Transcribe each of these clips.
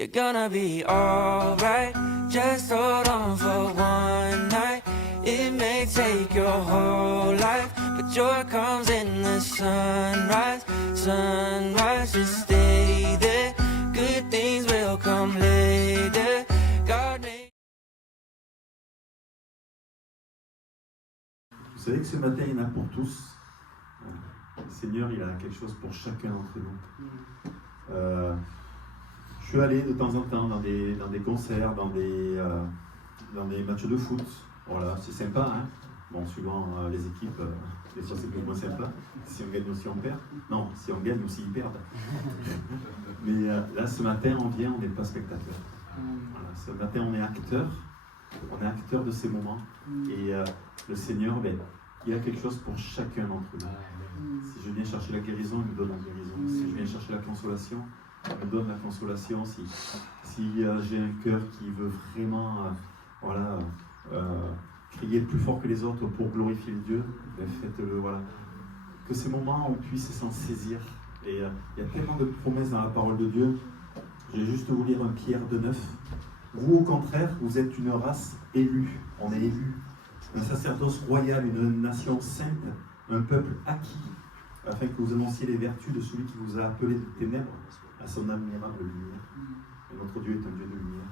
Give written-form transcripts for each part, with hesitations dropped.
You're gonna be alright. Just hold on for one night. It may take your whole life, but joy comes in the sunrise. Sunrise, just stay there. Good things will come later. God made... Vous savez que ce matin, il y en a pour tous. Le Seigneur, il a quelque chose pour chacun d'entre nous. Je suis allé de temps en temps dans des concerts, dans des matchs de foot. Voilà, c'est sympa, hein. Bon, suivant les équipes, des fois c'est plus moins sympa. Si on gagne aussi, on perd. Non, si on gagne aussi, ils perdent. Mais là, ce matin, on vient, on n'est pas spectateur. Voilà, ce matin, on est acteur. On est acteur de ces moments. Et le Seigneur, il a quelque chose pour chacun d'entre nous. Si je viens chercher la guérison, il me donne la guérison. Si je viens chercher la consolation, il me donne la consolation. Si j'ai un cœur qui veut vraiment crier plus fort que les autres pour glorifier Dieu, faites-le. Voilà. Que ces moments, on puisse s'en saisir. Et il y a tellement de promesses dans la parole de Dieu. Je vais juste vous lire un Pierre 2,9. Vous, au contraire, vous êtes une race élue. On est élus. Un sacerdoce royal, une nation sainte, un peuple acquis, afin que vous annonciez les vertus de celui qui vous a appelé des ténèbres à son admirable lumière. Et notre Dieu est un Dieu de lumière.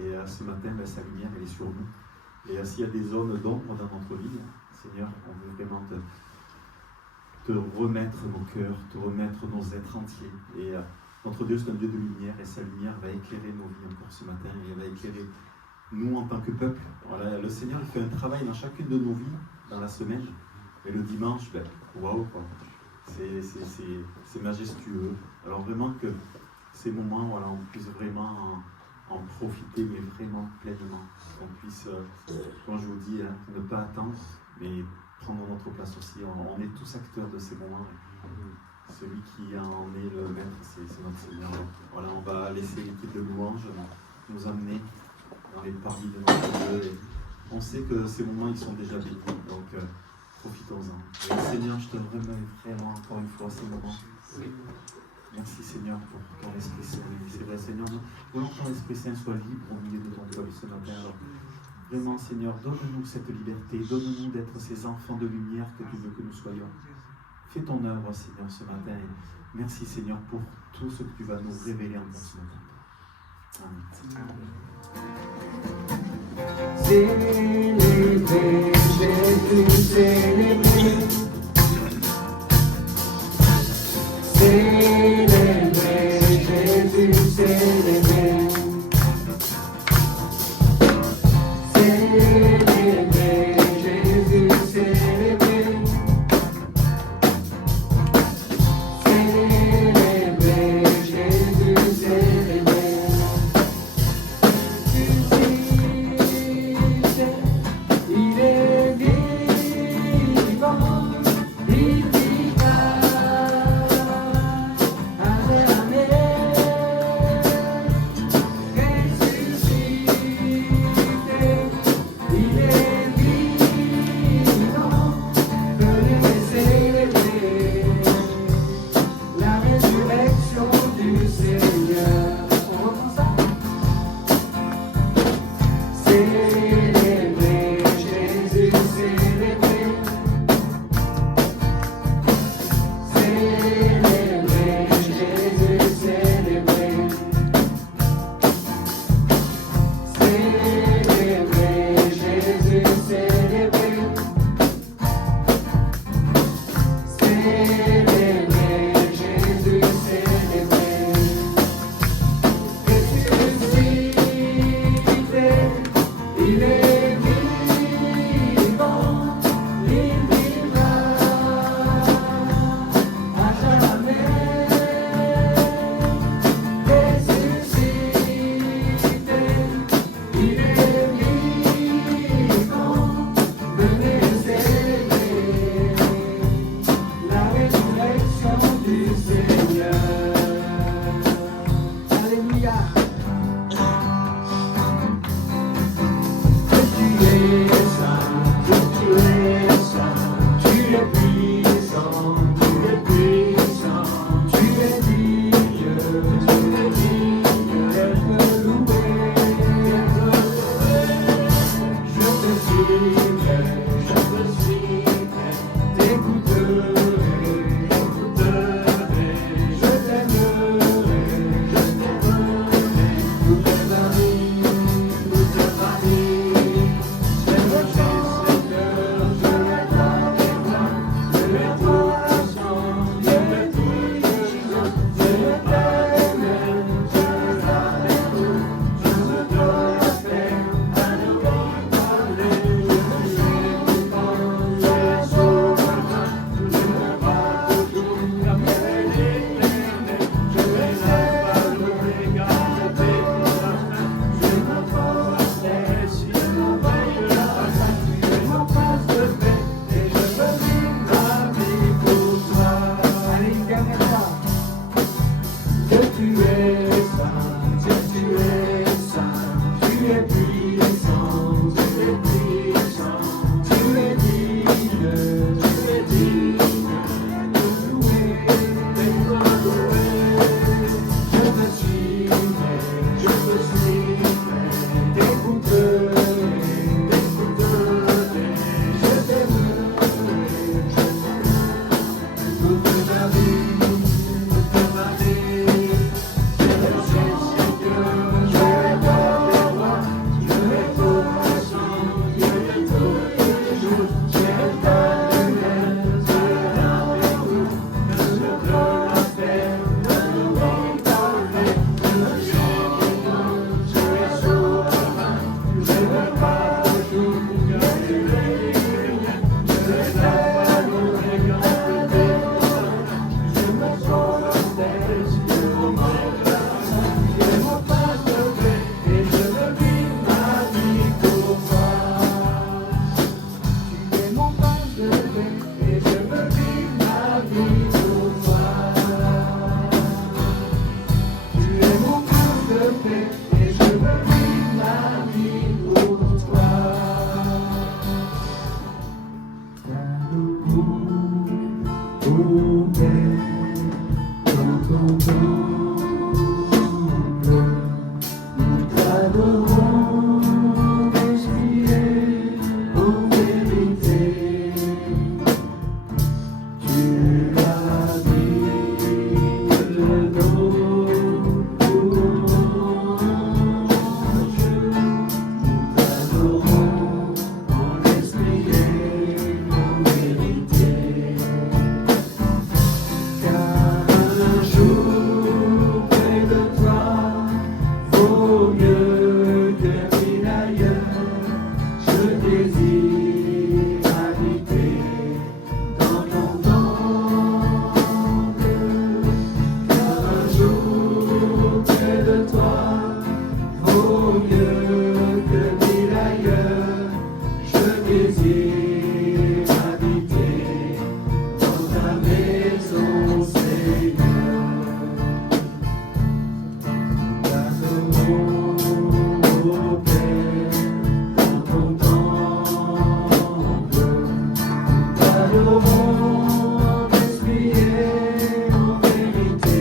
Et ce matin, sa lumière, elle est sur nous. Et s'il y a des zones d'ombre dans notre vie, Seigneur, on veut vraiment te remettre nos cœurs, te remettre nos êtres entiers. Et notre Dieu, c'est un Dieu de lumière, et sa lumière va éclairer nos vies encore ce matin, et elle va éclairer nous en tant que peuple. Voilà, le Seigneur, il fait un travail dans chacune de nos vies, dans la semaine. Et le dimanche, waouh, c'est majestueux. Alors vraiment que ces moments, voilà, on puisse vraiment en profiter, mais vraiment pleinement. Qu'on puisse, quand je vous dis, ne pas attendre, mais prendre notre place aussi. On est tous acteurs de ces moments. Celui qui en est le maître, c'est notre Seigneur. Voilà, on va laisser l'équipe de louange nous amener dans les parvis de notre Dieu. On sait que ces moments, ils sont déjà bénis, donc profitons-en. Et Seigneur, je te remercie vraiment encore une fois ces moments. Merci Seigneur pour ton Esprit Saint. C'est vrai Seigneur, nous voulons que ton Esprit Saint soit libre au milieu de ton peuple ce matin. Alors, vraiment Seigneur, donne-nous cette liberté, donne-nous d'être ces enfants de lumière que tu veux que nous soyons. Fais ton œuvre Seigneur ce matin. Et merci Seigneur pour tout ce que tu vas nous révéler encore ce matin. Célébrer Jésus, célébrer. Célébrer Jésus, célébrer. Célébrer Jésus, célébrer. Célébrer Jésus, célébrer. Il est vivant, il vivra à jamais. Ressuscité, il est vivant, venez célébrer la résurrection du Seigneur. On entend ça? Célébrer Jésus, célébrer. Célébrer Jésus, célébrer. Célébrer Jésus, célébrer. Célébrer Jésus, célébrer. Ressuscité, il est vivant, il vivra à jamais. Ressuscité, il est vivant, venez célébrer la résurrection du Seigneur. Alléluia. Tu es saint, tu es saint, tu es puissant, tu es puissant, tu es digne, tu es digne. paix et je veux vivre ma vie pour toi. Oh Père, dans ton temple, nous t'adorons, Esprit en vérité. Tu habites dans nos louanges, nous t'adorons en esprit et en vérité. Car un jour près de toi vaut mieux que mille ailleurs. Je désire habiter dans ton temple. Car un jour près de toi vaut mieux que mille ailleurs. Je désire habiter dans ta maison, Seigneur. T'adorons, ô Père, dans ton temple. T'adorons en esprit et en vérité.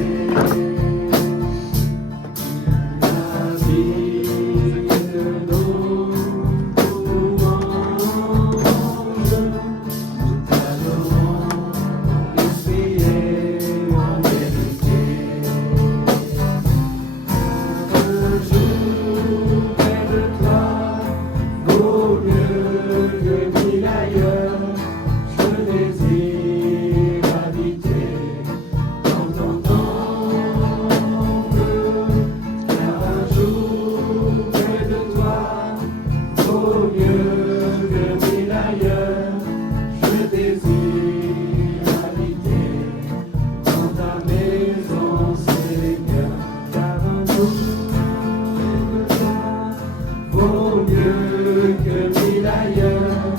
Tu habites nos louanges. Nous t'adorons en esprit et en vérité. Un jour près de toi vaut mieux que mille ailleurs. Je désire habiter dans ton temple. Car un jour près de toi vaut mieux que mille ailleurs. Je désire habiter dans ta maison, Seigneur. Car un jour près de toi vaut mieux que mille ailleurs.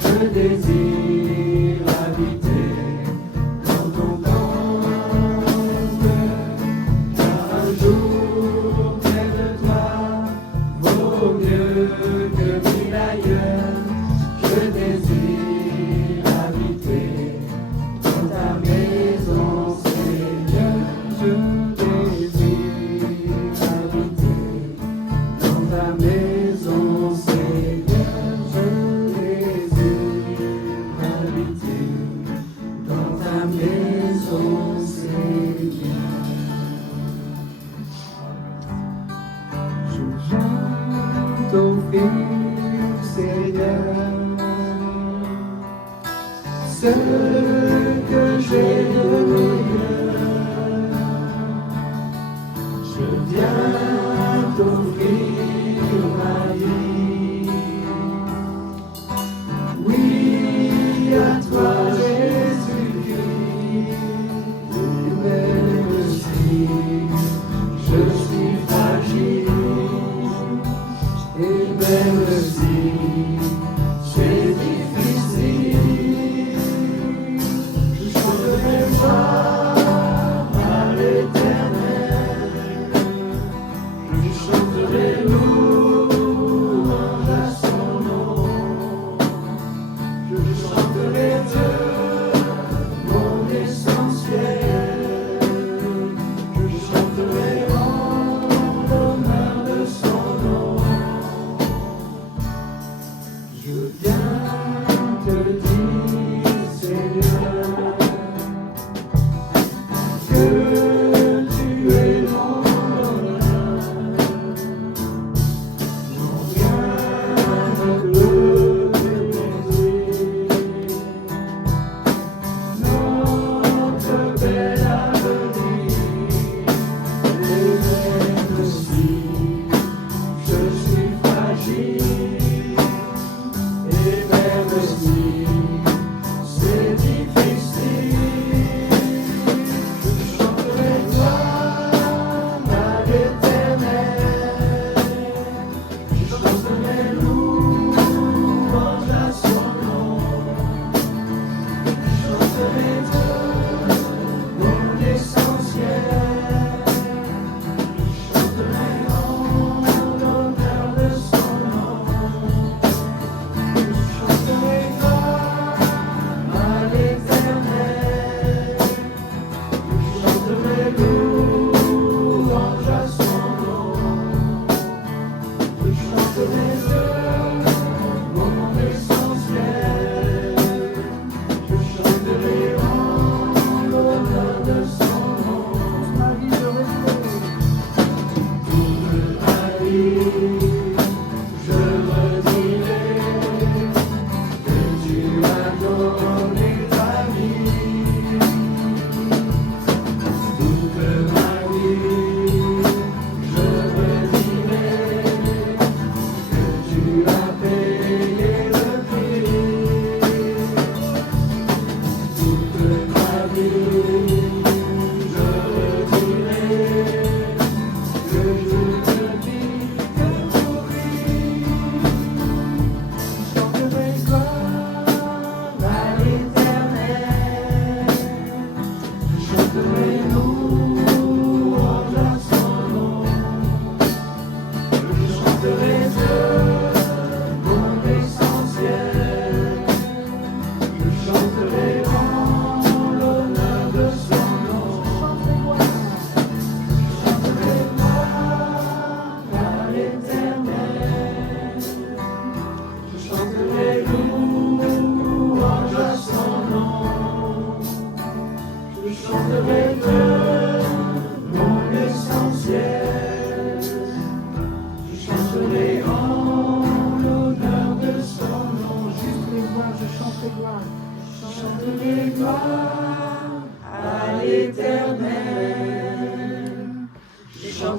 Je désire habiter dans ton temple. Car un jour près de toi vaut mieux que mille ailleurs. Je désire habiter dans ta maison, Seigneur. Je désire habiter dans ta maison, Seigneur. Je désire habiter dans ta maison, Seigneur. Je viens t'offrir, Seigneur, ce que j'ai de meilleur. Je viens t'offrir ma vie. Oui, à toi, Jésus-Christ. Et même si je suis fragile, et même si c'est difficile, je chanterai gloire à l'Éternel. Je chanterai louange à son nom. Je chanterai Dieu, mon essentiel. Je chanterai en l'honneur de son nom. Je viens te dire, Seigneur, que tu es mon honneur.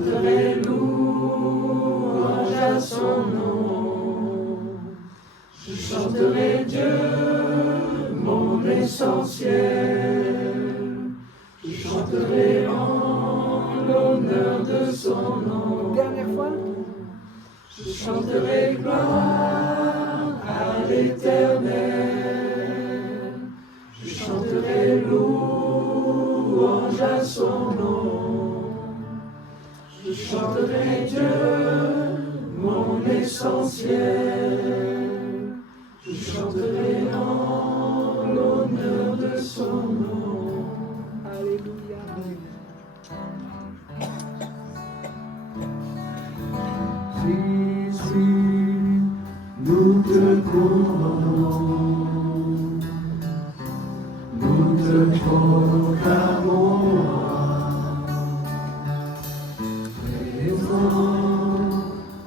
chanterai louange à son nom. Je chanterai Dieu, mon essentiel. Je chanterai en l'honneur de son nom. Dernière fois. Je chanterai gloire à l'Éternel. Je chanterai louange à son nom. Je chanterai Dieu, mon essentiel. Je chanterai en l'honneur de son nom. Alléluia. Jésus, nous te courons, nous te proclamons, présent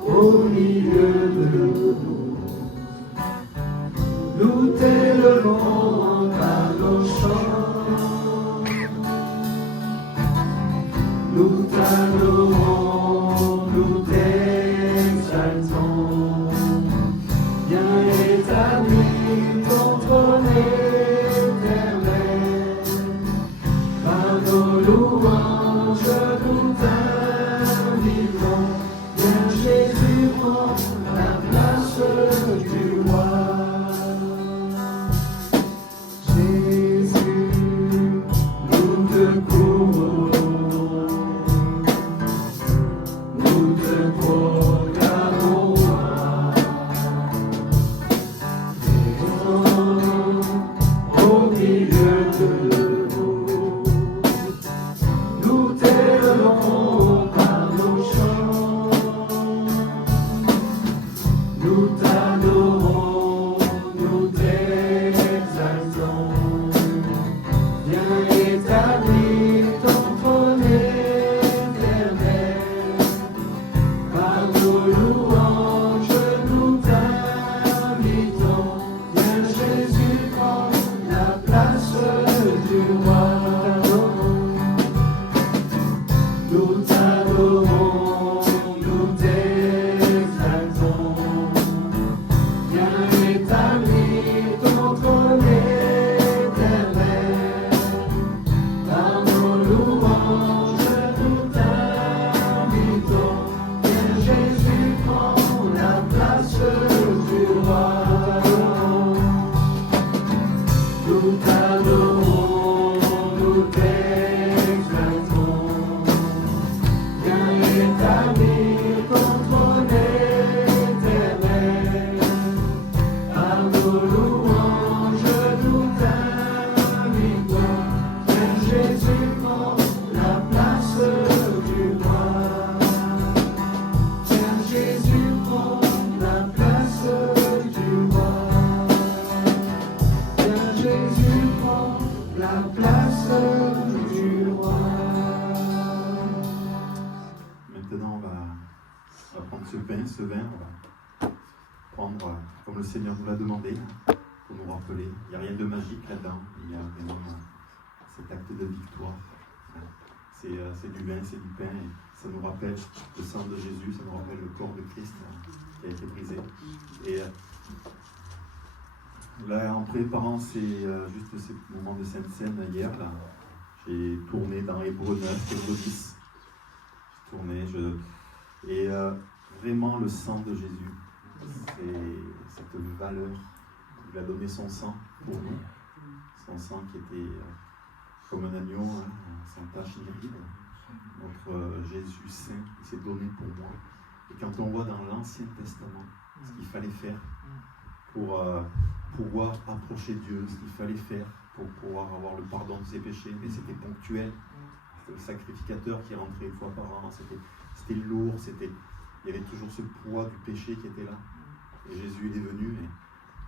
au milieu de nous. Nous t'élevons par nos chants, nous t'adorons, nous t'exaltons. Bien établi ton trône éternel, par nos louanges nous t'invitons. Viens Jésus, prends la place du roi. Jésus, nous te courons, nous te proclamons roi. Présent au milieu de nous, nous t'élevons par nos chants, nous t'adorons, nous t'exaltons. Viens établir ton trône éternel, par nos louanges nous t'invitons. Viens Jésus, prends la place du roi. Nous t'adorons, nous t'exaltons. Viens établir ton trône éternel, par nos louanges nous t'invitons. Viens Jésus, prends la place du roi. Nous t'adorons, nous t'exaltons. Viens établir ton trône éternel, par nos louanges nous t'invitons. Viens Jésus, prends la place du roi. Viens Jésus, prends la place du roi. Viens Jésus, prends la place du roi. Maintenant, on va prendre ce pain, ce vin, on va prendre comme le Seigneur nous l'a demandé, pour nous rappeler. Il n'y a rien de magique là-dedans, il y a vraiment cet acte de victoire. C'est du vin, c'est du pain, et ça nous rappelle le sang de Jésus, ça nous rappelle le corps de Christ qui a été brisé. Et là, en préparant juste ces moments de Sainte Seine hier, là, j'ai tourné dans Hébreux 9, Hébreux 10. Et vraiment le sang de Jésus, c'est cette valeur. Il a donné son sang pour nous, son sang qui était comme un agneau, sans tache ni ride. Notre Jésus saint, il s'est donné pour moi. Et quand on voit dans l'Ancien Testament ce qu'il fallait faire pour pouvoir approcher Dieu, ce qu'il fallait faire pour pouvoir avoir le pardon de ses péchés, mais c'était ponctuel. C'était le sacrificateur qui rentrait une fois par an, c'était lourd, il y avait toujours ce poids du péché qui était là. Et Jésus, il est venu et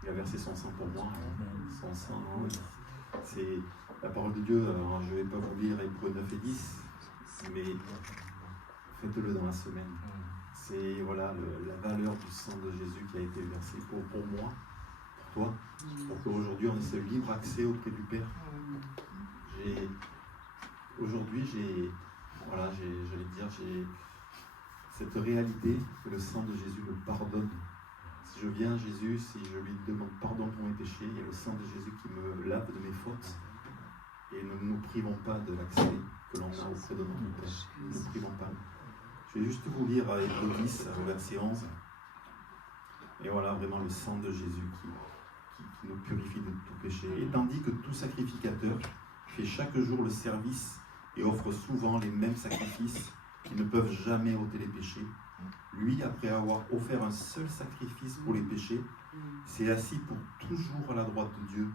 il a versé son sang pour moi. Son sang, c'est la parole de Dieu. Alors, je ne vais pas vous lire Hébreux 9 et 10, mais faites-le dans la semaine. C'est voilà, la valeur du sang de Jésus qui a été versé pour moi, pour toi, pour qu'aujourd'hui on ait ce libre accès auprès du Père. Aujourd'hui, j'ai cette réalité que le sang de Jésus me pardonne. Si je viens à Jésus, si je lui demande pardon pour mes péchés, il y a le sang de Jésus qui me lave de mes fautes. Et ne nous privons pas de l'accès que l'on a auprès de notre Père. Ne nous privons pas. Je vais juste vous lire Hébreux 10, verset 11. Et voilà vraiment le sang de Jésus qui nous purifie de tout péché. Et tandis que tout sacrificateur fait chaque jour le service et offre souvent les mêmes sacrifices qui ne peuvent jamais ôter les péchés, lui, après avoir offert un seul sacrifice pour les péchés, s'est assis pour toujours à la droite de Dieu,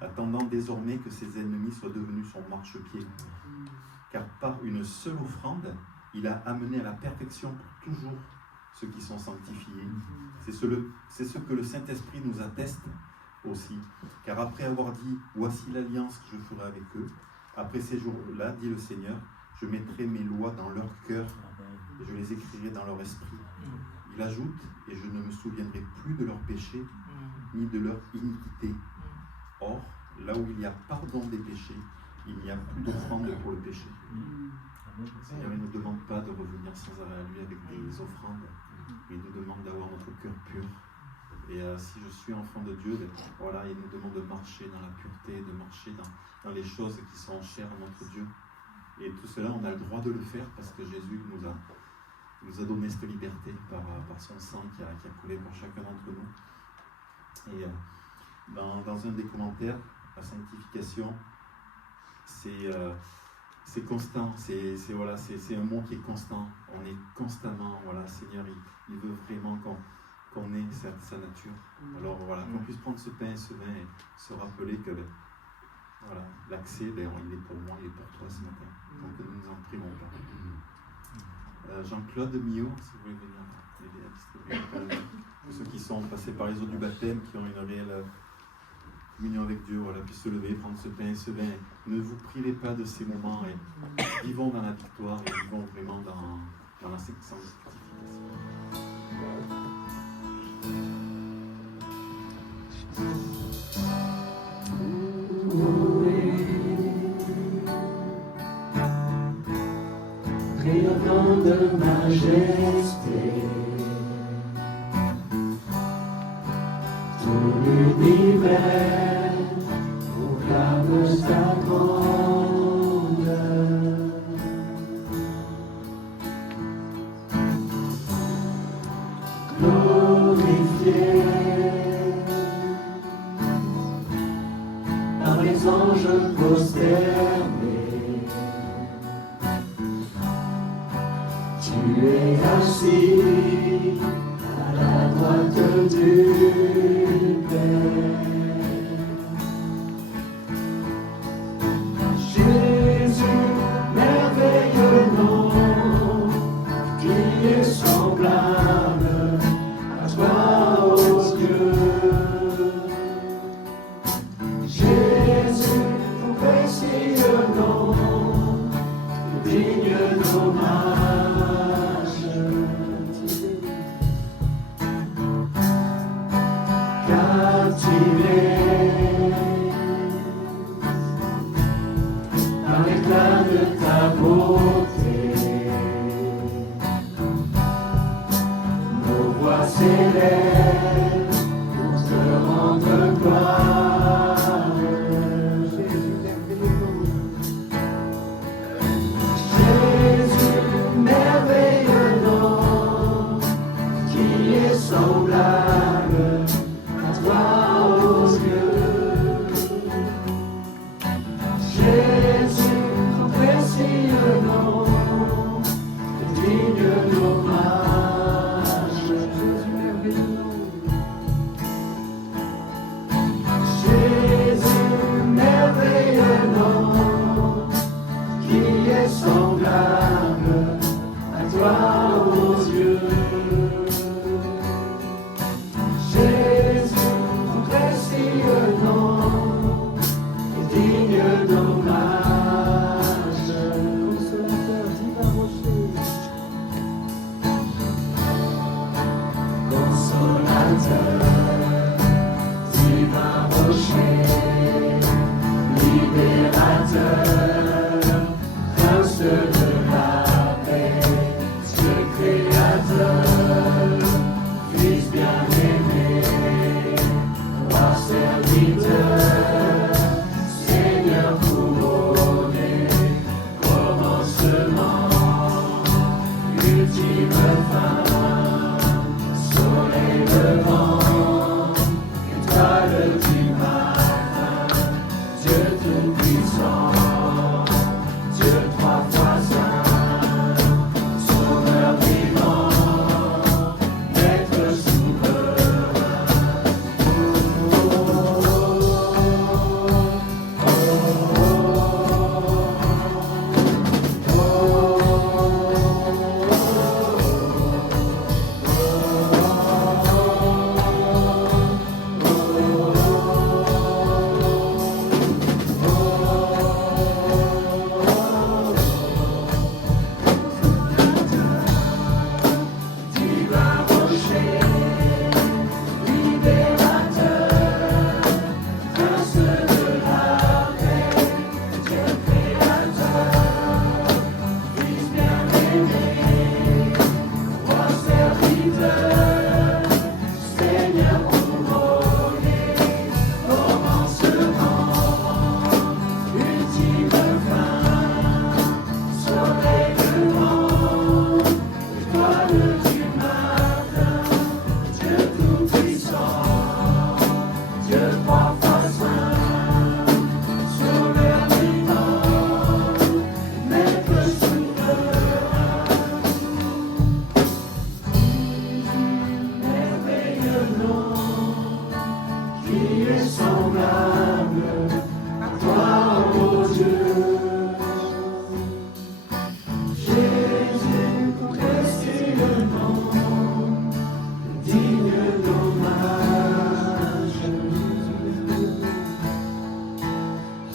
attendant désormais que ses ennemis soient devenus son marchepied. Car par une seule offrande, il a amené à la perfection pour toujours ceux qui sont sanctifiés. C'est ce que le Saint-Esprit nous atteste aussi. Car après avoir dit « Voici l'alliance que je ferai avec eux », après ces jours-là, dit le Seigneur, je mettrai mes lois dans leur cœur et je les écrirai dans leur esprit. Il ajoute, et je ne me souviendrai plus de leurs péchés, ni de leur iniquité. Or, là où il y a pardon des péchés, il n'y a plus d'offrande pour le péché. Le Seigneur ne nous demande pas de revenir sans arrêt à lui avec des offrandes. Il nous demande d'avoir notre cœur pur. Et si je suis enfant de Dieu, voilà, il nous demande de marcher dans la pureté, de marcher dans les choses qui sont chères à notre Dieu. Et tout cela, on a le droit de le faire parce que Jésus nous a donné cette liberté par son sang qui a coulé pour chacun d'entre nous. Et dans un des commentaires, la sanctification, c'est constant, c'est un mot qui est constant. On est constamment, voilà, Seigneur, il veut vraiment qu'on ait sa nature. Alors voilà, qu'on puisse prendre ce pain et ce vin et se rappeler que voilà, l'accès, il est pour moi, il est pour toi ce matin. Donc ne nous en privons pas. Jean-Claude Millot, si vous voulez venir aider à distribuer. Pour ceux qui sont passés par les eaux du baptême, qui ont une réelle communion avec Dieu, voilà, puissent se lever, prendre ce pain et ce vin. Ne vous privez pas de ces moments et vivons dans la victoire et vivons vraiment dans la sanctification. Rayonnant de majesté, tout l'univers proclame sa grandeur. Glorifié par les anges prosternés, tu es assis à la droite du Père. Jésus, merveilleux nom, qui est semblable à toi, ô Dieu. Jésus, ton précieux nom, digne d'hommage. Par l'éclat de ta beauté, nos voix s'élèvent pour te rendre gloire. Jésus, merveilleux nom, qui est semblable à toi, ô Dieu. Jésus, ton précieux nom, digne d'hommage. Jésus, merveilleux nom. Jésus, merveilleux nom, qui est semblable à toi, ô Dieu. Jésus, ton précieux nom, digne d'hommage. Consolateur, divin rocher. Consolateur, divin rocher, libérateur, prince de la paix, Dieu créateur. soleil levant, étoile du matin, Dieu tout-puissant, Dieu trois fois saint, Sauveur vivant, Maître souverain. Divin rocher, libérateur, prince de la paix, Dieu créateur, Fils bien-aimé, roi serviteur, Seigneur couronné, commencement, ultime fin, soleil levant, étoile du matin, Dieu tout-puissant, Dieu trois fois saint, Sauveur vivant, Maître souverain. Merveilleux nom, qui est semblable à toi, ô Dieu. Jésus, précieux nom, digne d'hommage.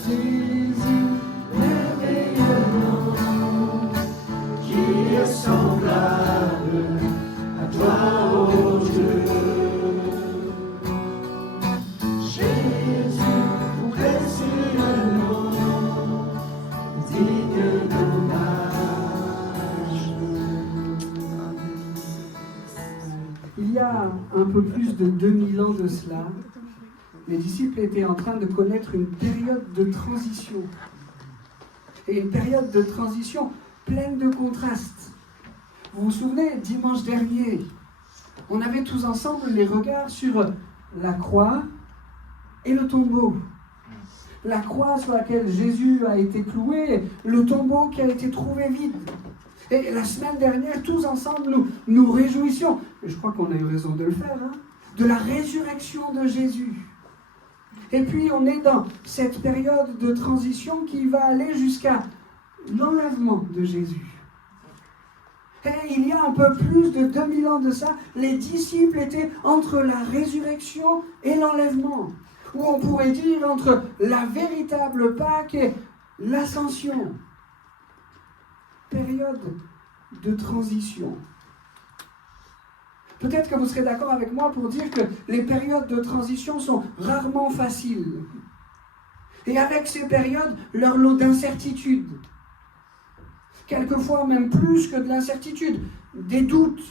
Jésus, merveilleux nom, qui est semblable à toi, ô Dieu. Jésus, précieux nom, digne d'hommage. Il y a un peu plus de 2000 ans de cela, les disciples étaient en train de connaître une période de transition. Et une période de transition pleine de contrastes. Vous vous souvenez, dimanche dernier, on avait tous ensemble les regards sur la croix et le tombeau. La croix sur laquelle Jésus a été cloué, le tombeau qui a été trouvé vide. Et la semaine dernière, tous ensemble, nous réjouissions, et je crois qu'on a eu raison de le faire, de la résurrection de Jésus. Et puis on est dans cette période de transition qui va aller jusqu'à l'enlèvement de Jésus. Et il y a un peu plus de 2000 ans de ça, les disciples étaient entre la résurrection et l'enlèvement. Ou on pourrait dire entre la véritable Pâque et l'ascension. Période de transition. Peut-être que vous serez d'accord avec moi pour dire que les périodes de transition sont rarement faciles. Et avec ces périodes, leur lot d'incertitude. Quelquefois même plus que de l'incertitude, des doutes,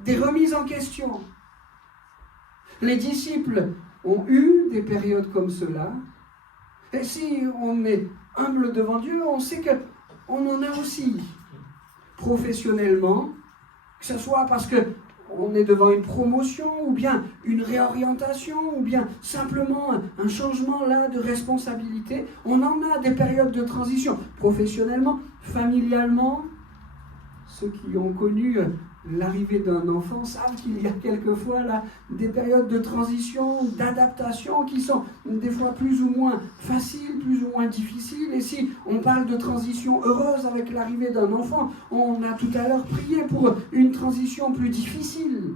des remises en question. Les disciples ont eu des périodes comme cela. Et si on est humble devant Dieu, on sait qu'on en a aussi. Professionnellement, que ce soit parce qu'on est devant une promotion, ou bien une réorientation, ou bien simplement un changement là de responsabilité. On en a des périodes de transition, professionnellement, familialement. Ceux qui ont connu l'arrivée d'un enfant savent qu'il y a quelquefois là des périodes de transition, d'adaptation qui sont des fois plus ou moins faciles, plus ou moins difficiles. Et si on parle de transition heureuse avec l'arrivée d'un enfant, on a tout à l'heure prié pour une transition plus difficile,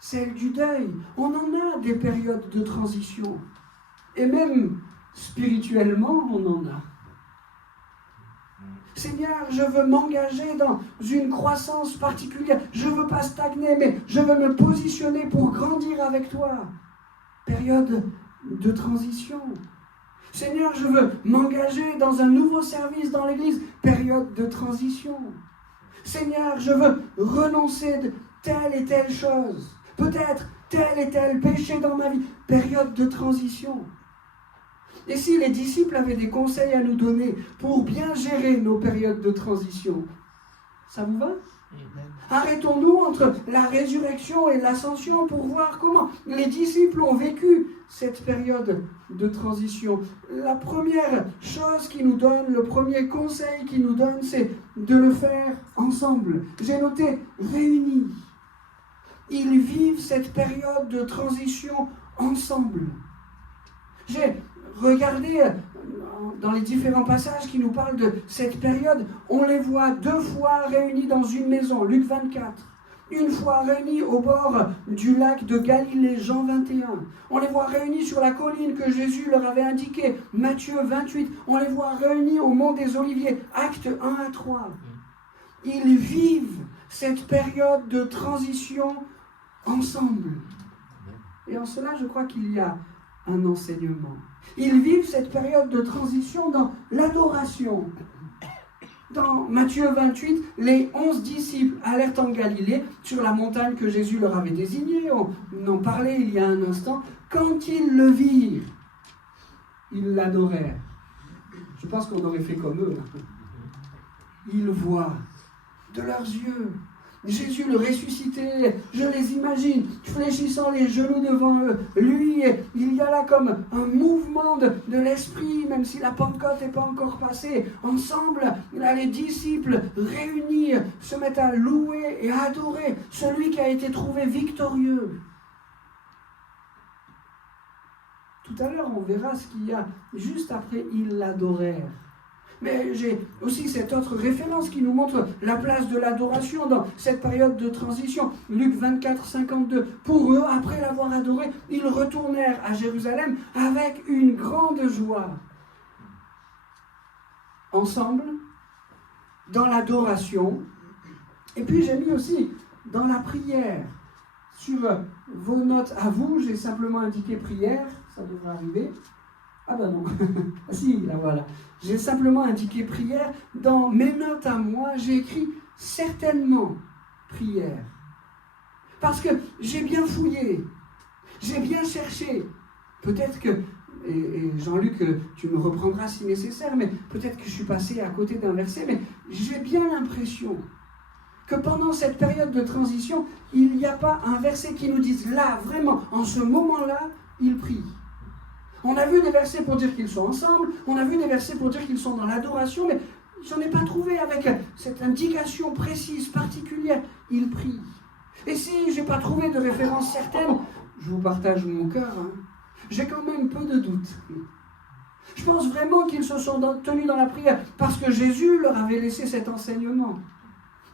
celle du deuil. On en a des périodes de transition. Et même spirituellement, on en a. Seigneur, je veux m'engager dans une croissance particulière. Je ne veux pas stagner, mais je veux me positionner pour grandir avec toi. Période de transition. Seigneur, je veux m'engager dans un nouveau service dans l'Église. Période de transition. Seigneur, je veux renoncer de telle et telle chose. Peut-être tel et tel péché dans ma vie. Période de transition. Et si les disciples avaient des conseils à nous donner pour bien gérer nos périodes de transition, ça vous va? Arrêtons-nous entre la résurrection et l'ascension pour voir comment les disciples ont vécu cette période de transition. La première chose qu'il nous donne, le premier conseil qu'il nous donne, c'est de le faire ensemble. J'ai noté réunis. Ils vivent cette période de transition ensemble. J'ai regardé dans les différents passages qui nous parlent de cette période, on les voit 2 fois réunis dans une maison, Luc 24. Une fois réunis au bord du lac de Galilée, Jean 21. On les voit réunis sur la colline que Jésus leur avait indiquée, Matthieu 28. On les voit réunis au mont des Oliviers, Actes 1 à 3. Ils vivent cette période de transition ensemble. Et en cela, je crois qu'il y a un enseignement. Ils vivent cette période de transition dans l'adoration. Dans Matthieu 28, les 11 disciples allèrent en Galilée, sur la montagne que Jésus leur avait désignée. On en parlait il y a un instant. Quand ils le virent, ils l'adorèrent. Je pense qu'on aurait fait comme eux. Ils voient de leurs yeux Jésus le ressuscité, je les imagine fléchissant les genoux devant eux. Lui, il y a là comme un mouvement de l'esprit, même si la Pentecôte n'est pas encore passée. Ensemble, là, les disciples réunis se mettent à louer et à adorer celui qui a été trouvé victorieux. Tout à l'heure, on verra ce qu'il y a juste après « ils l'adorèrent ». Mais j'ai aussi cette autre référence qui nous montre la place de l'adoration dans cette période de transition. Luc 24, 52. Pour eux, après l'avoir adoré, ils retournèrent à Jérusalem avec une grande joie. Ensemble, dans l'adoration, et puis j'ai mis aussi dans la prière. Sur vos notes à vous, j'ai simplement indiqué prière, ça devrait arriver. Ah ben non, ah si, là voilà. J'ai simplement indiqué prière. Dans mes notes à moi, j'ai écrit certainement prière. Parce que j'ai bien fouillé, j'ai bien cherché. Peut-être que, et Jean-Luc, tu me reprendras si nécessaire, mais peut-être que je suis passé à côté d'un verset, mais j'ai bien l'impression que pendant cette période de transition, il n'y a pas un verset qui nous dise là, vraiment, en ce moment-là, il prie. On a vu des versets pour dire qu'ils sont ensemble, on a vu des versets pour dire qu'ils sont dans l'adoration, mais je n'en ai pas trouvé avec cette indication précise, particulière. Il prie. Et si je n'ai pas trouvé de référence certaine, je vous partage mon cœur, j'ai quand même peu de doutes. Je pense vraiment qu'ils se sont tenus dans la prière parce que Jésus leur avait laissé cet enseignement.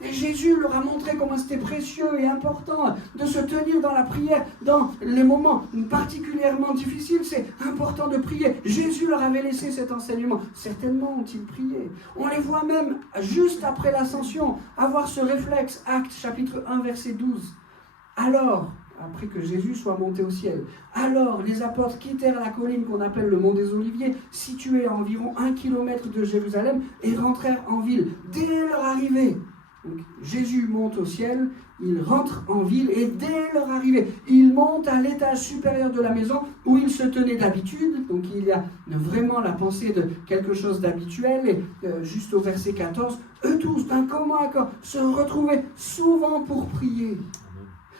Et Jésus leur a montré comment c'était précieux et important de se tenir dans la prière dans les moments particulièrement difficiles. C'est important de prier. Jésus leur avait laissé cet enseignement. Certainement ont-ils prié. On les voit même, juste après l'ascension, avoir ce réflexe. Actes chapitre 1, verset 12. Alors, après que Jésus soit monté au ciel, alors les apôtres quittèrent la colline qu'on appelle le mont des Oliviers, située à environ 1 kilomètre de Jérusalem, et rentrèrent en ville. Dès leur arrivée, donc, Jésus monte au ciel, il rentre en ville et dès leur arrivée, il monte à l'étage supérieur de la maison où il se tenait d'habitude. Donc il y a vraiment la pensée de quelque chose d'habituel. Et juste au verset 14, eux tous d'un commun accord se retrouvaient souvent pour prier.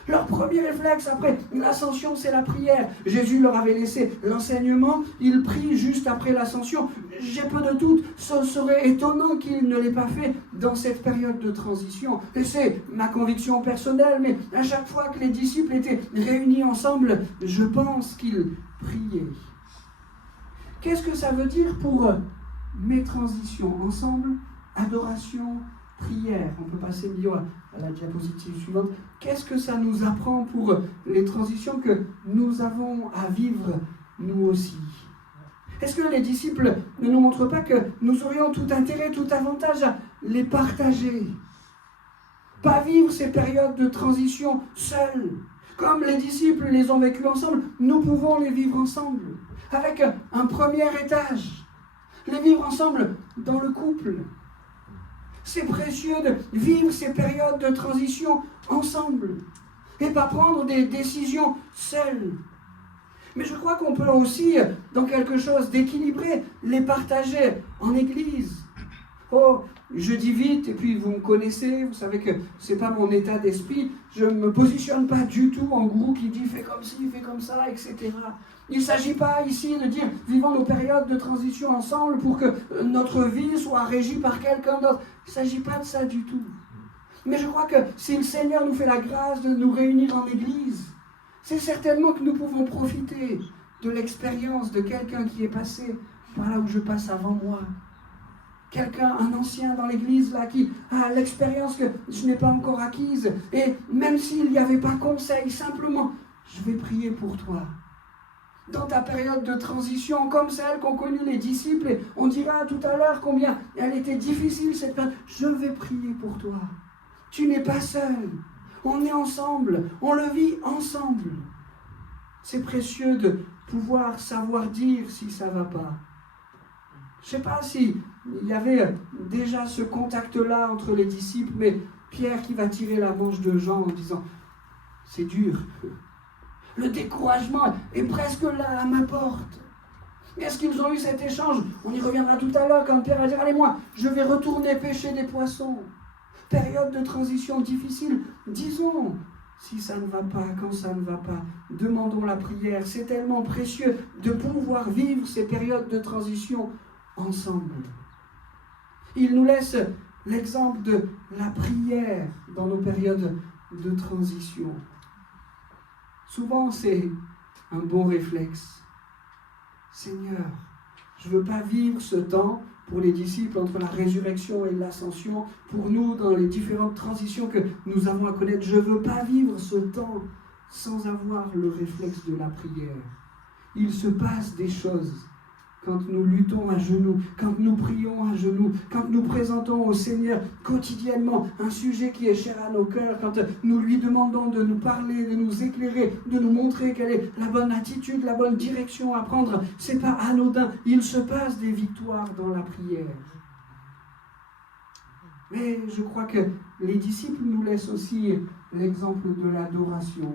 Leur premier réflexe après l'ascension, c'est la prière. Jésus leur avait laissé l'enseignement, ils prient juste après l'ascension. J'ai peu de doute, ce serait étonnant qu'ils ne l'aient pas fait dans cette période de transition. Et c'est ma conviction personnelle, mais à chaque fois que les disciples étaient réunis ensemble, je pense qu'ils priaient. Qu'est-ce que ça veut dire pour mes transitions ensemble? Adoration, prière. On peut passer à la diapositive suivante. Qu'est-ce que ça nous apprend pour les transitions que nous avons à vivre nous aussi? Est-ce que les disciples ne nous montrent pas que nous aurions tout intérêt, tout avantage à les partager? Pas vivre ces périodes de transition seuls. Comme les disciples les ont vécues ensemble, nous pouvons les vivre ensemble. Avec un premier étage. Les vivre ensemble dans le couple. C'est précieux de vivre ces périodes de transition ensemble et pas prendre des décisions seuls. Mais je crois qu'on peut aussi, dans quelque chose d'équilibré, les partager en église, Oh, je dis vite, et puis vous me connaissez, vous savez que c'est pas mon état d'esprit, je ne me positionne pas du tout en gourou qui dit fais comme ci, fais comme ça, etc. Il ne s'agit pas ici de dire vivons nos périodes de transition ensemble pour que notre vie soit régie par quelqu'un d'autre. Il ne s'agit pas de ça du tout. Mais je crois que si le Seigneur nous fait la grâce de nous réunir en Église, c'est certainement que nous pouvons profiter de l'expérience de quelqu'un qui est passé par là où je passe avant moi. Quelqu'un, un ancien dans l'église là, qui a l'expérience que je n'ai pas encore acquise. Et même s'il n'y avait pas conseil, simplement, je vais prier pour toi. Dans ta période de transition, comme celle qu'ont connue les disciples, et on dira tout à l'heure combien elle était difficile cette période, je vais prier pour toi. Tu n'es pas seul. On est ensemble. On le vit ensemble. C'est précieux de pouvoir savoir dire si ça ne va pas. Je ne sais pas s'il y avait déjà ce contact-là entre les disciples, mais Pierre qui va tirer la manche de Jean en disant « C'est dur. Le découragement est presque là à ma porte. » Est-ce qu'ils ont eu cet échange? On y reviendra tout à l'heure quand Pierre va dire « Allez moi, je vais retourner pêcher des poissons. » Période de transition difficile, disons si ça ne va pas, quand ça ne va pas, demandons la prière. C'est tellement précieux de pouvoir vivre ces périodes de transition ensemble. Il nous laisse l'exemple de la prière dans nos périodes de transition. Souvent, c'est un bon réflexe. Seigneur, je ne veux pas vivre ce temps pour les disciples entre la résurrection et l'ascension, pour nous dans les différentes transitions que nous avons à connaître. Je ne veux pas vivre ce temps sans avoir le réflexe de la prière. Il se passe des choses quand nous luttons à genoux, quand nous prions à genoux, quand nous présentons au Seigneur quotidiennement un sujet qui est cher à nos cœurs, quand nous lui demandons de nous parler, de nous éclairer, de nous montrer quelle est la bonne attitude, la bonne direction à prendre. Ce n'est pas anodin, il se passe des victoires dans la prière. Mais je crois que les disciples nous laissent aussi l'exemple de l'adoration.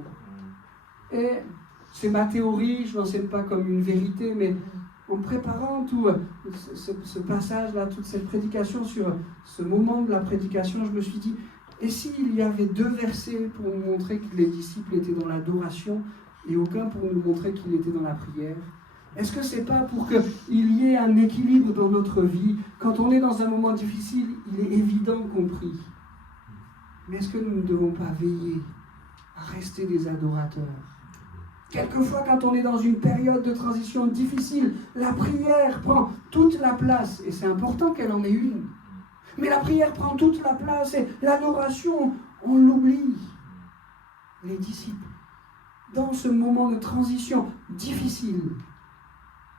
Et c'est ma théorie, je n'enseigne pas comme une vérité, mais en préparant tout ce passage-là, toute cette prédication sur ce moment de la prédication, je me suis dit, et s'il y avait 2 versets pour nous montrer que les disciples étaient dans l'adoration et aucun pour nous montrer qu'il était dans la prière? Est-ce que c'est pas pour qu'il y ait un équilibre dans notre vie? Quand on est dans un moment difficile, il est évident qu'on prie. Mais est-ce que nous ne devons pas veiller à rester des adorateurs? Quelquefois, quand on est dans une période de transition difficile, la prière prend toute la place, et c'est important qu'elle en ait une. Mais la prière prend toute la place, et l'adoration, on l'oublie. Les disciples, dans ce moment de transition difficile,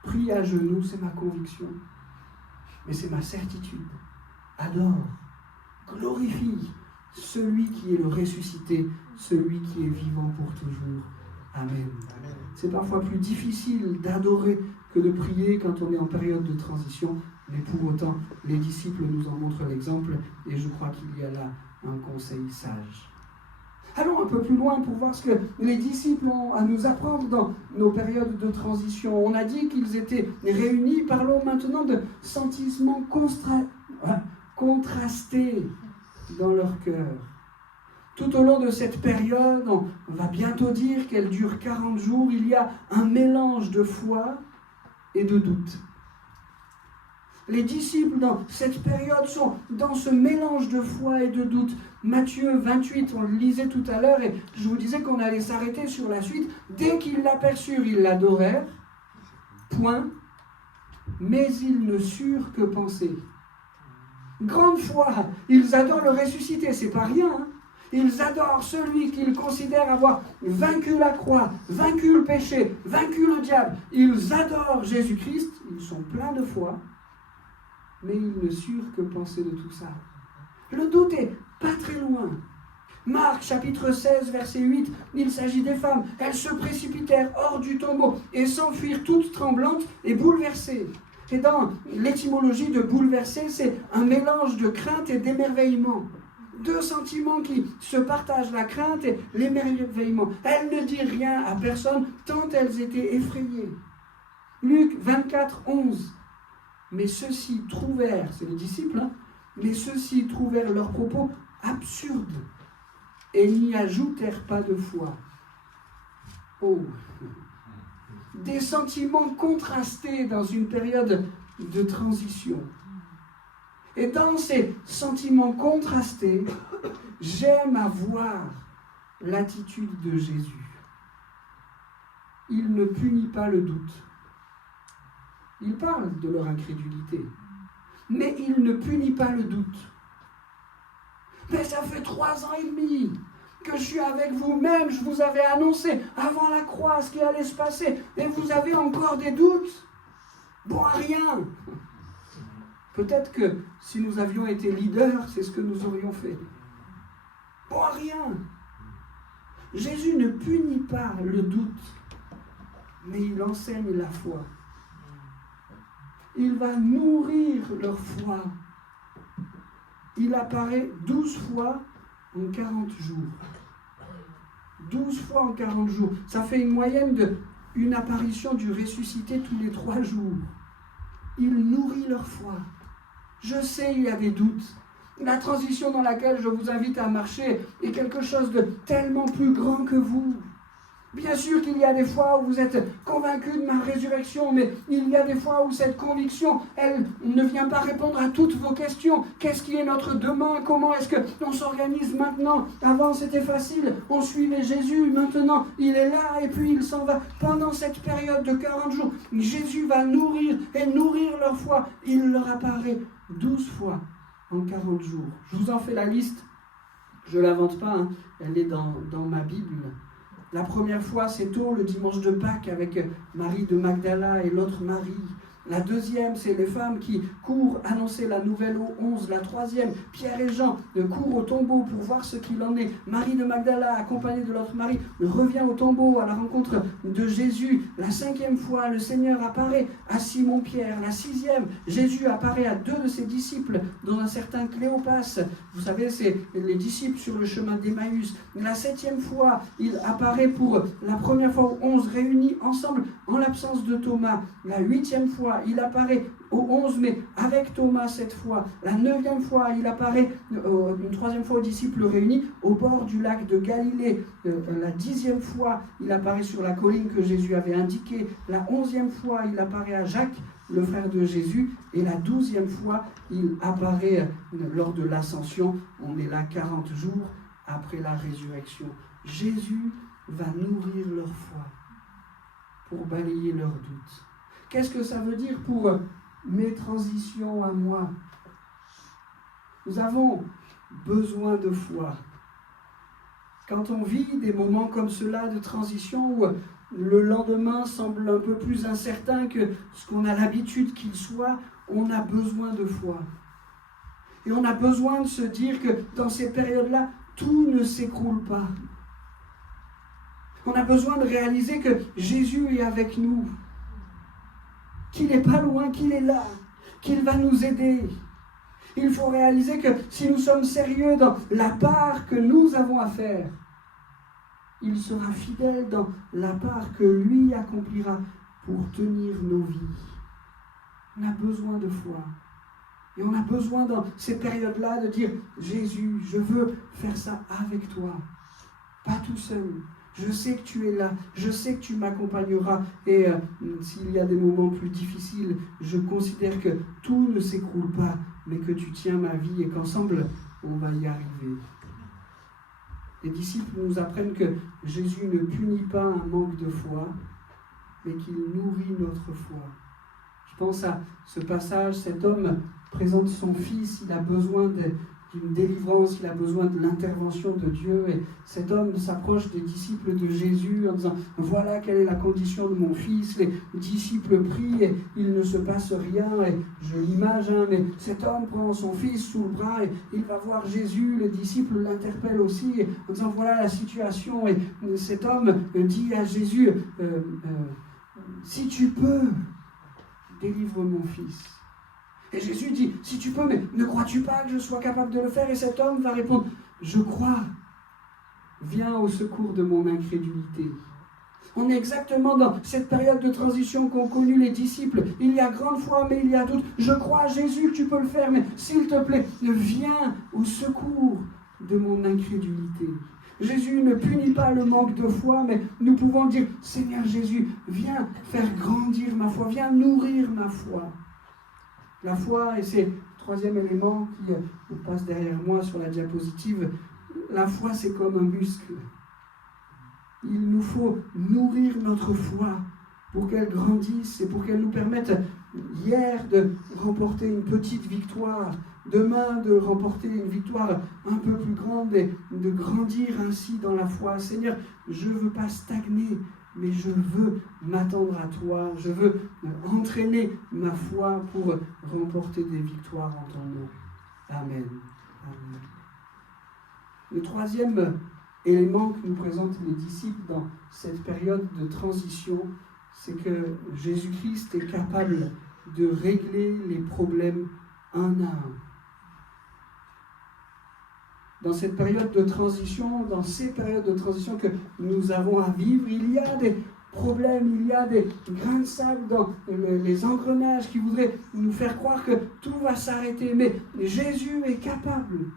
prient à genoux, c'est ma conviction, mais c'est ma certitude. Adore, glorifie celui qui est le ressuscité, celui qui est vivant pour toujours. Amen. C'est parfois plus difficile d'adorer que de prier quand on est en période de transition, mais pour autant, les disciples nous en montrent l'exemple et je crois qu'il y a là un conseil sage. Allons un peu plus loin pour voir ce que les disciples ont à nous apprendre dans nos périodes de transition. On a dit qu'ils étaient réunis, parlons maintenant de sentiments contrastés dans leur cœur. Tout au long de cette période, on va bientôt dire qu'elle dure 40 jours, il y a un mélange de foi et de doute. Les disciples dans cette période sont dans ce mélange de foi et de doute. Matthieu 28, on le lisait tout à l'heure et je vous disais qu'on allait s'arrêter sur la suite. Dès qu'ils l'aperçurent, ils l'adorèrent, point, mais ils ne surent que penser. Grande foi, ils adorent le ressuscité, c'est pas rien, hein. Ils adorent celui qu'ils considèrent avoir vaincu la croix, vaincu le péché, vaincu le diable. Ils adorent Jésus-Christ, ils sont pleins de foi, mais ils ne surent que penser de tout ça. Le doute est pas très loin. Marc chapitre 16, verset 8, il s'agit des femmes. Elles se précipitèrent hors du tombeau et s'enfuirent toutes tremblantes et bouleversées. Et dans l'étymologie de bouleverser, c'est un mélange de crainte et d'émerveillement. 2 sentiments qui se partagent, la crainte et l'émerveillement. Elles ne dirent rien à personne tant elles étaient effrayées. Luc 24, 11. Mais ceux-ci trouvèrent, c'est les disciples, Mais ceux-ci trouvèrent leurs propos absurdes et n'y ajoutèrent pas de foi. Oh, des sentiments contrastés dans une période de transition. Et dans ces sentiments contrastés, j'aime avoir l'attitude de Jésus. Il ne punit pas le doute. Il parle de leur incrédulité, mais il ne punit pas le doute. Mais ça fait 3 ans et demi que je suis avec vous-même, je vous avais annoncé avant la croix ce qui allait se passer, et vous avez encore des doutes? Bon à rien. Peut-être que si nous avions été leaders, c'est ce que nous aurions fait. Bon à rien. Jésus ne punit pas le doute, mais il enseigne la foi. Il va nourrir leur foi. Il apparaît 12 fois en 40 jours. 12 fois en 40 jours. Ça fait une moyenne d'une apparition du ressuscité tous les 3 jours. Il nourrit leur foi. Je sais, il y a des doutes. La transition dans laquelle je vous invite à marcher est quelque chose de tellement plus grand que vous. Bien sûr qu'il y a des fois où vous êtes convaincu de ma résurrection, mais il y a des fois où cette conviction, elle ne vient pas répondre à toutes vos questions. Qu'est-ce qui est notre demain? Comment est-ce qu'on s'organise maintenant? Avant, c'était facile, on suivait Jésus. Maintenant, il est là et puis il s'en va. Pendant cette période de 40 jours, Jésus va nourrir et nourrir leur foi. Il leur apparaît 12 fois en 40 jours. Je vous en fais la liste. Je ne l'invente pas, hein. Elle est dans ma Bible. La première fois, c'est tôt, le dimanche de Pâques, avec Marie de Magdala et l'autre Marie. La deuxième, c'est les femmes qui courent annoncer la nouvelle aux 11. La troisième, Pierre et Jean courent au tombeau pour voir ce qu'il en est. Marie de Magdala, accompagnée de l'autre Marie, revient au tombeau à la rencontre de Jésus. La 5e fois, le Seigneur apparaît à Simon-Pierre. La 6e, Jésus apparaît à 2 de ses disciples, dont un certain Cléopas. Vous savez, c'est les disciples sur le chemin d'Emmaüs. La 7e fois, il apparaît pour la première fois aux 11 réunis ensemble en l'absence de Thomas. La 8e fois, il apparaît aux 11, mais avec Thomas cette fois. La 9e fois, il apparaît une 3e fois aux disciples réunis au bord du lac de Galilée. La 10e fois, il apparaît sur la colline que Jésus avait indiquée. La 11e fois, il apparaît à Jacques, le frère de Jésus. Et la 12e fois, il apparaît lors de l'ascension. On est là 40 jours après la résurrection. Jésus va nourrir leur foi pour balayer leurs doutes. Qu'est-ce que ça veut dire pour mes transitions à moi? Nous avons besoin de foi. Quand on vit des moments comme cela de transition où le lendemain semble un peu plus incertain que ce qu'on a l'habitude qu'il soit, on a besoin de foi. Et on a besoin de se dire que dans ces périodes-là, tout ne s'écroule pas. On a besoin de réaliser que Jésus est avec nous, qu'il n'est pas loin, qu'il est là, qu'il va nous aider. Il faut réaliser que si nous sommes sérieux dans la part que nous avons à faire, il sera fidèle dans la part que lui accomplira pour tenir nos vies. On a besoin de foi. Et on a besoin dans ces périodes-là de dire « Jésus, je veux faire ça avec toi, pas tout seul. Je sais que tu es là, je sais que tu m'accompagneras. Et s'il y a des moments plus difficiles, je considère que tout ne s'écroule pas, mais que tu tiens ma vie et qu'ensemble, on va y arriver. » Les disciples nous apprennent que Jésus ne punit pas un manque de foi, mais qu'il nourrit notre foi. Je pense à ce passage, cet homme présente son fils, il a besoin d'une délivrance, il a besoin de l'intervention de Dieu, et cet homme s'approche des disciples de Jésus en disant « Voilà quelle est la condition de mon fils ». Les disciples prient et il ne se passe rien, et je l'image, mais cet homme prend son fils sous le bras et il va voir Jésus, les disciples l'interpellent aussi en disant « Voilà la situation », et cet homme dit à Jésus « Si tu peux, délivre mon fils ». Et Jésus dit, si tu peux, mais ne crois-tu pas que je sois capable de le faire? Et cet homme va répondre, je crois. Viens au secours de mon incrédulité. On est exactement dans cette période de transition qu'ont connue les disciples. Il y a grande foi, mais il y a doute. Je crois, Jésus, que tu peux le faire, mais s'il te plaît, viens au secours de mon incrédulité. Jésus ne punit pas le manque de foi, mais nous pouvons dire, Seigneur Jésus, viens faire grandir ma foi, viens nourrir ma foi. La foi, et c'est le troisième élément qui passe derrière moi sur la diapositive, la foi c'est comme un muscle. Il nous faut nourrir notre foi pour qu'elle grandisse et pour qu'elle nous permette hier de remporter une petite victoire, demain de remporter une victoire un peu plus grande et de grandir ainsi dans la foi. Seigneur, je ne veux pas stagner, mais je veux m'attendre à toi, je veux entraîner ma foi pour remporter des victoires en ton nom. Amen. Amen. Le troisième élément que nous présentent les disciples dans cette période de transition, c'est que Jésus-Christ est capable de régler les problèmes un à un. Dans cette période de transition, dans ces périodes de transition que nous avons à vivre, il y a des problèmes, il y a des grains de sable dans les engrenages qui voudraient nous faire croire que tout va s'arrêter. Mais Jésus est capable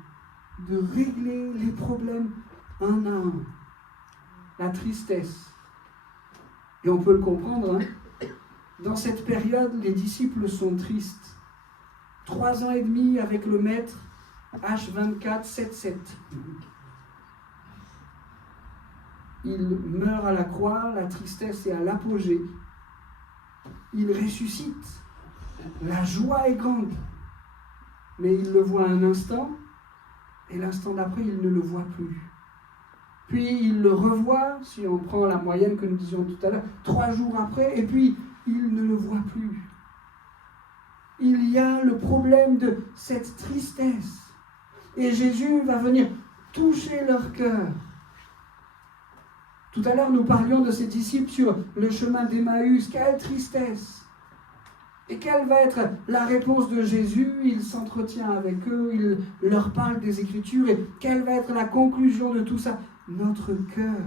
de régler les problèmes un à un. La tristesse. Et on peut le comprendre, hein. Dans cette période, les disciples sont tristes. 3 ans et demi avec le maître, H24, 7-7. Il meurt à la croix, la tristesse est à l'apogée. Il ressuscite. La joie est grande. Mais il le voit un instant, et l'instant d'après, il ne le voit plus. Puis il le revoit, si on prend la moyenne que nous disions tout à l'heure, 3 jours après, et puis il ne le voit plus. Il y a le problème de cette tristesse. Et Jésus va venir toucher leur cœur. Tout à l'heure, nous parlions de ces disciples sur le chemin d'Emmaüs. Quelle tristesse! Et quelle va être la réponse de Jésus? Il s'entretient avec eux, il leur parle des Écritures. Et quelle va être la conclusion de tout ça? Notre cœur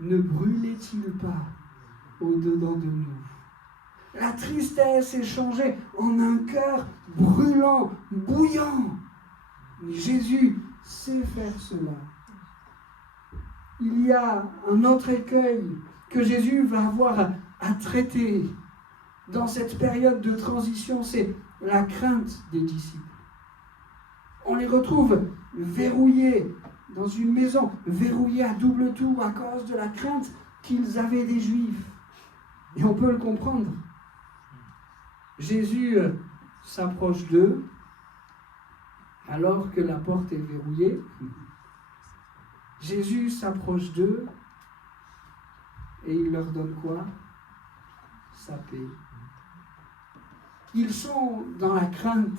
ne brûlait-il pas au-dedans de nous? La tristesse est changée en un cœur brûlant, bouillant. Mais Jésus sait faire cela. Il y a un autre écueil que Jésus va avoir à traiter dans cette période de transition, c'est la crainte des disciples. On les retrouve verrouillés dans une maison, verrouillés à double tour à cause de la crainte qu'ils avaient des Juifs. Et on peut le comprendre. Jésus s'approche d'eux alors que la porte est verrouillée. Jésus s'approche d'eux et il leur donne quoi? Sa paix. Ils sont dans la crainte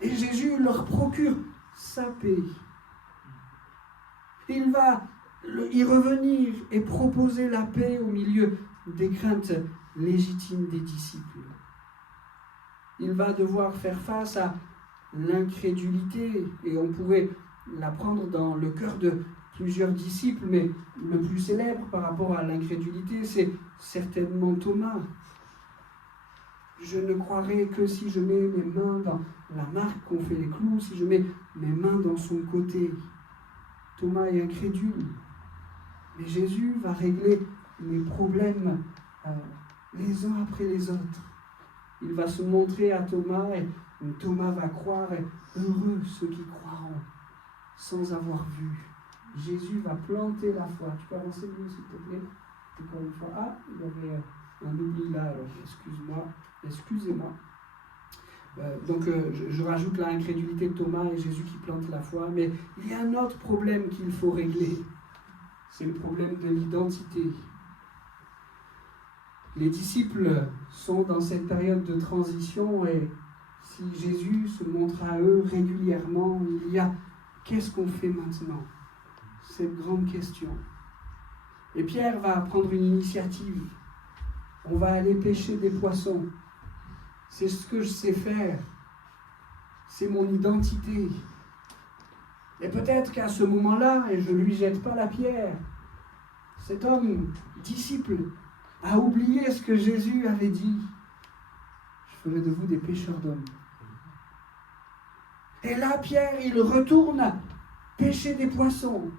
et Jésus leur procure sa paix. Il va y revenir et proposer la paix au milieu des craintes légitimes des disciples. Il va devoir faire face à l'incrédulité, et on pourrait la prendre dans le cœur de plusieurs disciples, mais le plus célèbre par rapport à l'incrédulité, c'est certainement Thomas. Je ne croirai que si je mets mes mains dans la marque qu'ont fait les clous, si je mets mes mains dans son côté. Thomas est incrédule. Mais Jésus va régler les problèmes les uns après les autres. Il va se montrer à Thomas et Thomas va croire, et heureux ceux qui croiront sans avoir vu. Jésus va planter la foi. Tu peux avancer mieux s'il te plaît? Encore une fois. Ah, il y avait un oubli là, alors excusez-moi. Donc je rajoute l'incrédulité de Thomas et Jésus qui plante la foi, mais il y a un autre problème qu'il faut régler. C'est le problème de l'identité. Les disciples sont dans cette période de transition et si Jésus se montre à eux régulièrement, il y a qu'est-ce qu'on fait maintenant? Cette grande question. Et Pierre va prendre une initiative. On va aller pêcher des poissons. C'est ce que je sais faire. C'est mon identité. Et peut-être qu'à ce moment-là, et je ne lui jette pas la pierre, cet homme, disciple, a oublié ce que Jésus avait dit. Je ferai de vous des pêcheurs d'hommes. Et là, Pierre, il retourne pêcher des poissons.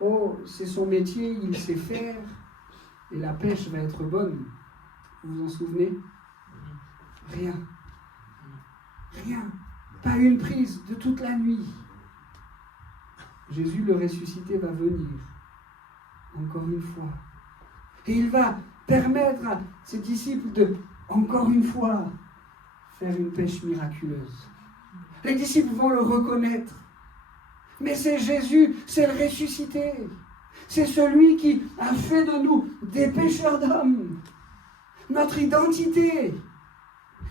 Oh, c'est son métier, il sait faire. Et la pêche va être bonne. Vous vous en souvenez? Rien. Rien. Pas une prise de toute la nuit. Jésus, le ressuscité, va venir. Encore une fois. Et il va permettre à ses disciples de, encore une fois, faire une pêche miraculeuse. Les disciples vont le reconnaître. Mais c'est Jésus, c'est le ressuscité. C'est celui qui a fait de nous des pêcheurs d'hommes. Notre identité.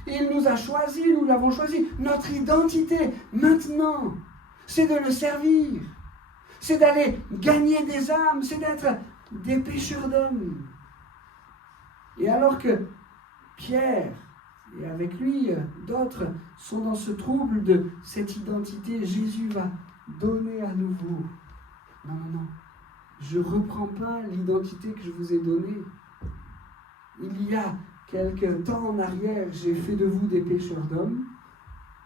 Il nous a choisis, nous l'avons choisi. Notre identité, maintenant, c'est de le servir. C'est d'aller gagner des âmes, c'est d'être des pêcheurs d'hommes. Et alors que Pierre, et avec lui d'autres, sont dans ce trouble de cette identité, Jésus va donner à nouveau. Non, non, non. Je ne reprends pas l'identité que je vous ai donnée. Il y a quelque temps en arrière, j'ai fait de vous des pêcheurs d'hommes,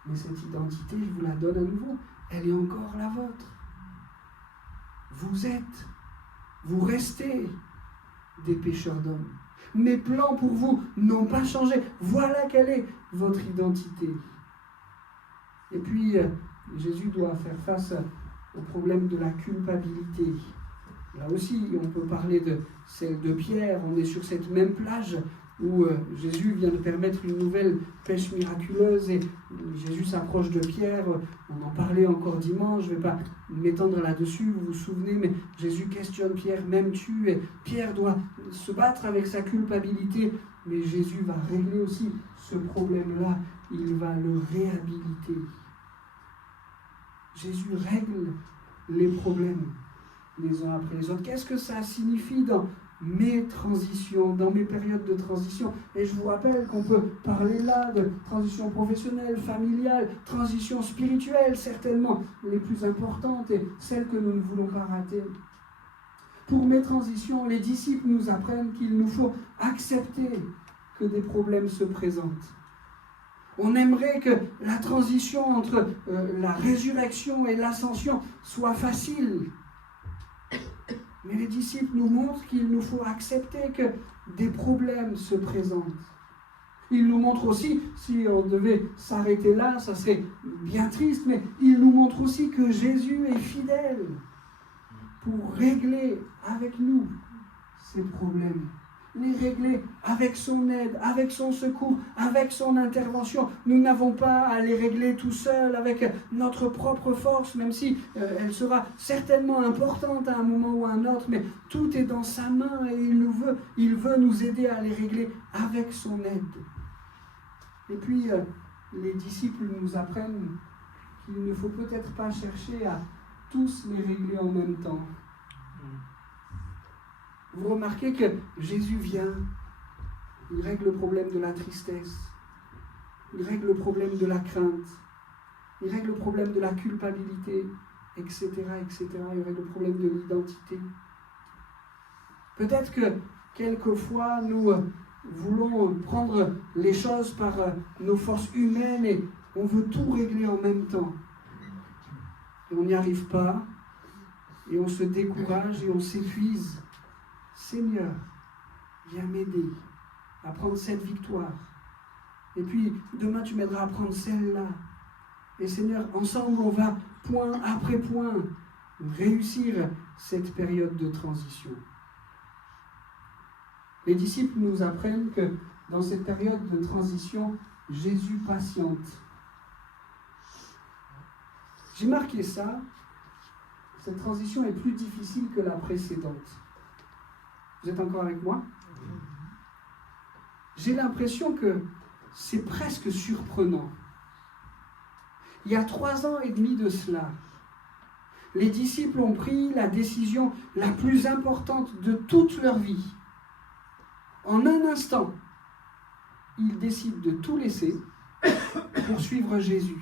mais cette identité, je vous la donne à nouveau. Elle est encore la vôtre. Vous restez des pêcheurs d'hommes. Mes plans pour vous n'ont pas changé. Voilà quelle est votre identité. Et puis, Jésus doit faire face au problème de la culpabilité. Là aussi, on peut parler de celle de Pierre. On est sur cette même plage où Jésus vient de permettre une nouvelle pêche miraculeuse et Jésus s'approche de Pierre. On en parlait encore dimanche, je ne vais pas m'étendre là-dessus, vous vous souvenez, mais Jésus questionne Pierre, m'aimes-tu? Et Pierre doit se battre avec sa culpabilité, mais Jésus va régler aussi ce problème-là, il va le réhabiliter. Jésus règle les problèmes les uns après les autres. Qu'est-ce que ça signifie dans mes transitions, dans mes périodes de transition? Et je vous rappelle qu'on peut parler là de transition professionnelle, familiale, transition spirituelle, certainement les plus importantes et celles que nous ne voulons pas rater. Pour mes transitions, les disciples nous apprennent qu'il nous faut accepter que des problèmes se présentent. On aimerait que la transition entre la résurrection et l'ascension soit facile. Mais les disciples nous montrent qu'il nous faut accepter que des problèmes se présentent. Ils nous montrent aussi, si on devait s'arrêter là, ça serait bien triste, mais ils nous montrent aussi que Jésus est fidèle pour régler avec nous ces problèmes. Les régler avec son aide, avec son secours, avec son intervention. Nous n'avons pas à les régler tout seuls avec notre propre force, même si elle sera certainement importante à un moment ou à un autre, mais tout est dans sa main et il veut nous aider à les régler avec son aide. Et puis, les disciples nous apprennent qu'il ne faut peut-être pas chercher à tous les régler en même temps. Vous remarquez que Jésus vient, il règle le problème de la tristesse, il règle le problème de la crainte, il règle le problème de la culpabilité, etc., etc. Il règle le problème de l'identité. Peut-être que quelquefois nous voulons prendre les choses par nos forces humaines et on veut tout régler en même temps. Et on n'y arrive pas, et on se décourage et on s'épuise. Seigneur, viens m'aider à prendre cette victoire. Et puis, demain, tu m'aideras à prendre celle-là. Et Seigneur, ensemble, on va, point après point, réussir cette période de transition. Les disciples nous apprennent que dans cette période de transition, Jésus patiente. J'ai marqué ça. Cette transition est plus difficile que la précédente. Vous êtes encore avec moi? J'ai l'impression que c'est presque surprenant. Il y a 3 ans et demi de cela, les disciples ont pris la décision la plus importante de toute leur vie. En un instant, ils décident de tout laisser pour suivre Jésus.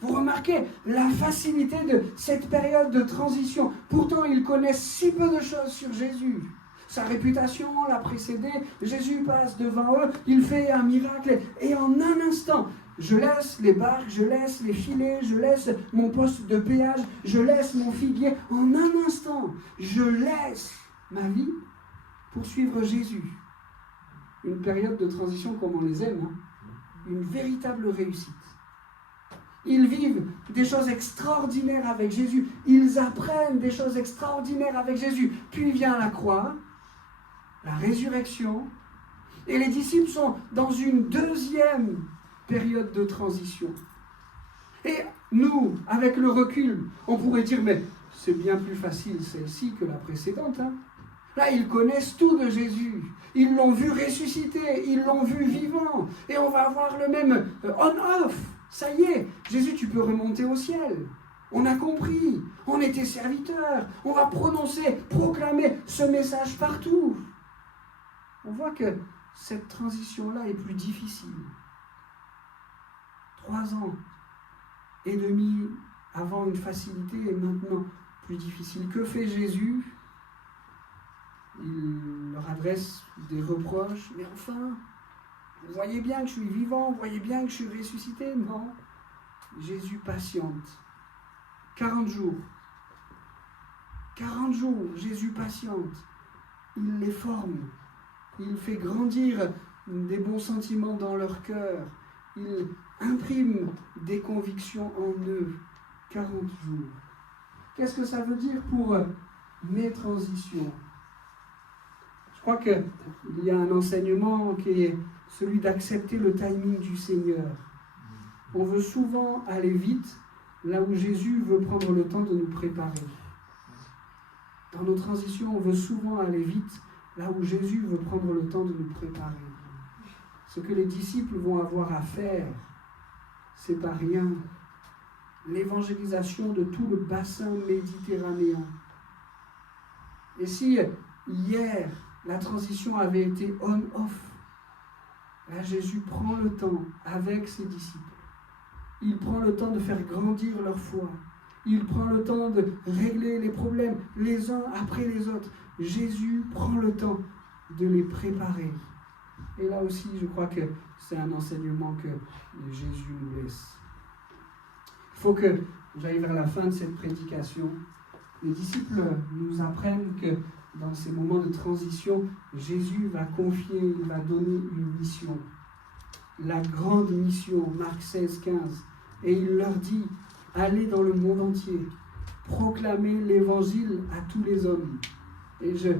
Vous remarquez la facilité de cette période de transition. Pourtant, ils connaissent si peu de choses sur Jésus. Sa réputation l'a précédé, Jésus passe devant eux, il fait un miracle, et en un instant, je laisse les barques, je laisse les filets, je laisse mon poste de péage, je laisse mon figuier. En un instant, je laisse ma vie pour suivre Jésus. Une période de transition comme on les aime, une véritable réussite. Ils vivent des choses extraordinaires avec Jésus, ils apprennent des choses extraordinaires avec Jésus. Puis vient la croix, la résurrection, et les disciples sont dans une deuxième période de transition. Et nous, avec le recul, on pourrait dire, mais c'est bien plus facile celle-ci que la précédente. Là, ils connaissent tout de Jésus. Ils l'ont vu ressusciter, ils l'ont vu vivant. Et on va avoir le même on-off. Ça y est, Jésus, tu peux remonter au ciel. On a compris, on était serviteurs. On va prononcer, proclamer ce message partout. On voit que cette transition-là est plus difficile. 3 ans et demi avant une facilité et maintenant plus difficile. Que fait Jésus? Il leur adresse des reproches. Mais enfin, vous voyez bien que je suis vivant, vous voyez bien que je suis ressuscité. Non, Jésus patiente. 40 jours. 40 jours, Jésus patiente. Il les forme. Il fait grandir des bons sentiments dans leur cœur. Il imprime des convictions en eux. 40 jours. Qu'est-ce que ça veut dire pour mes transitions? Je crois qu'il y a un enseignement qui est celui d'accepter le timing du Seigneur. On veut souvent aller vite là où Jésus veut prendre le temps de nous préparer. Dans nos transitions, on veut souvent aller vite là où Jésus veut prendre le temps de nous préparer. Ce que les disciples vont avoir à faire, c'est pas rien. L'évangélisation de tout le bassin méditerranéen. Et si hier, la transition avait été on-off, là Jésus prend le temps avec ses disciples. Il prend le temps de faire grandir leur foi. Il prend le temps de régler les problèmes les uns après les autres. Jésus prend le temps de les préparer. Et là aussi, je crois que c'est un enseignement que Jésus nous laisse. Il faut que j'aille vers la fin de cette prédication. Les disciples nous apprennent que dans ces moments de transition, Jésus va confier, il va donner une mission. La grande mission, Marc 16, 15. Et il leur dit, allez dans le monde entier, proclamez l'évangile à tous les hommes. Et je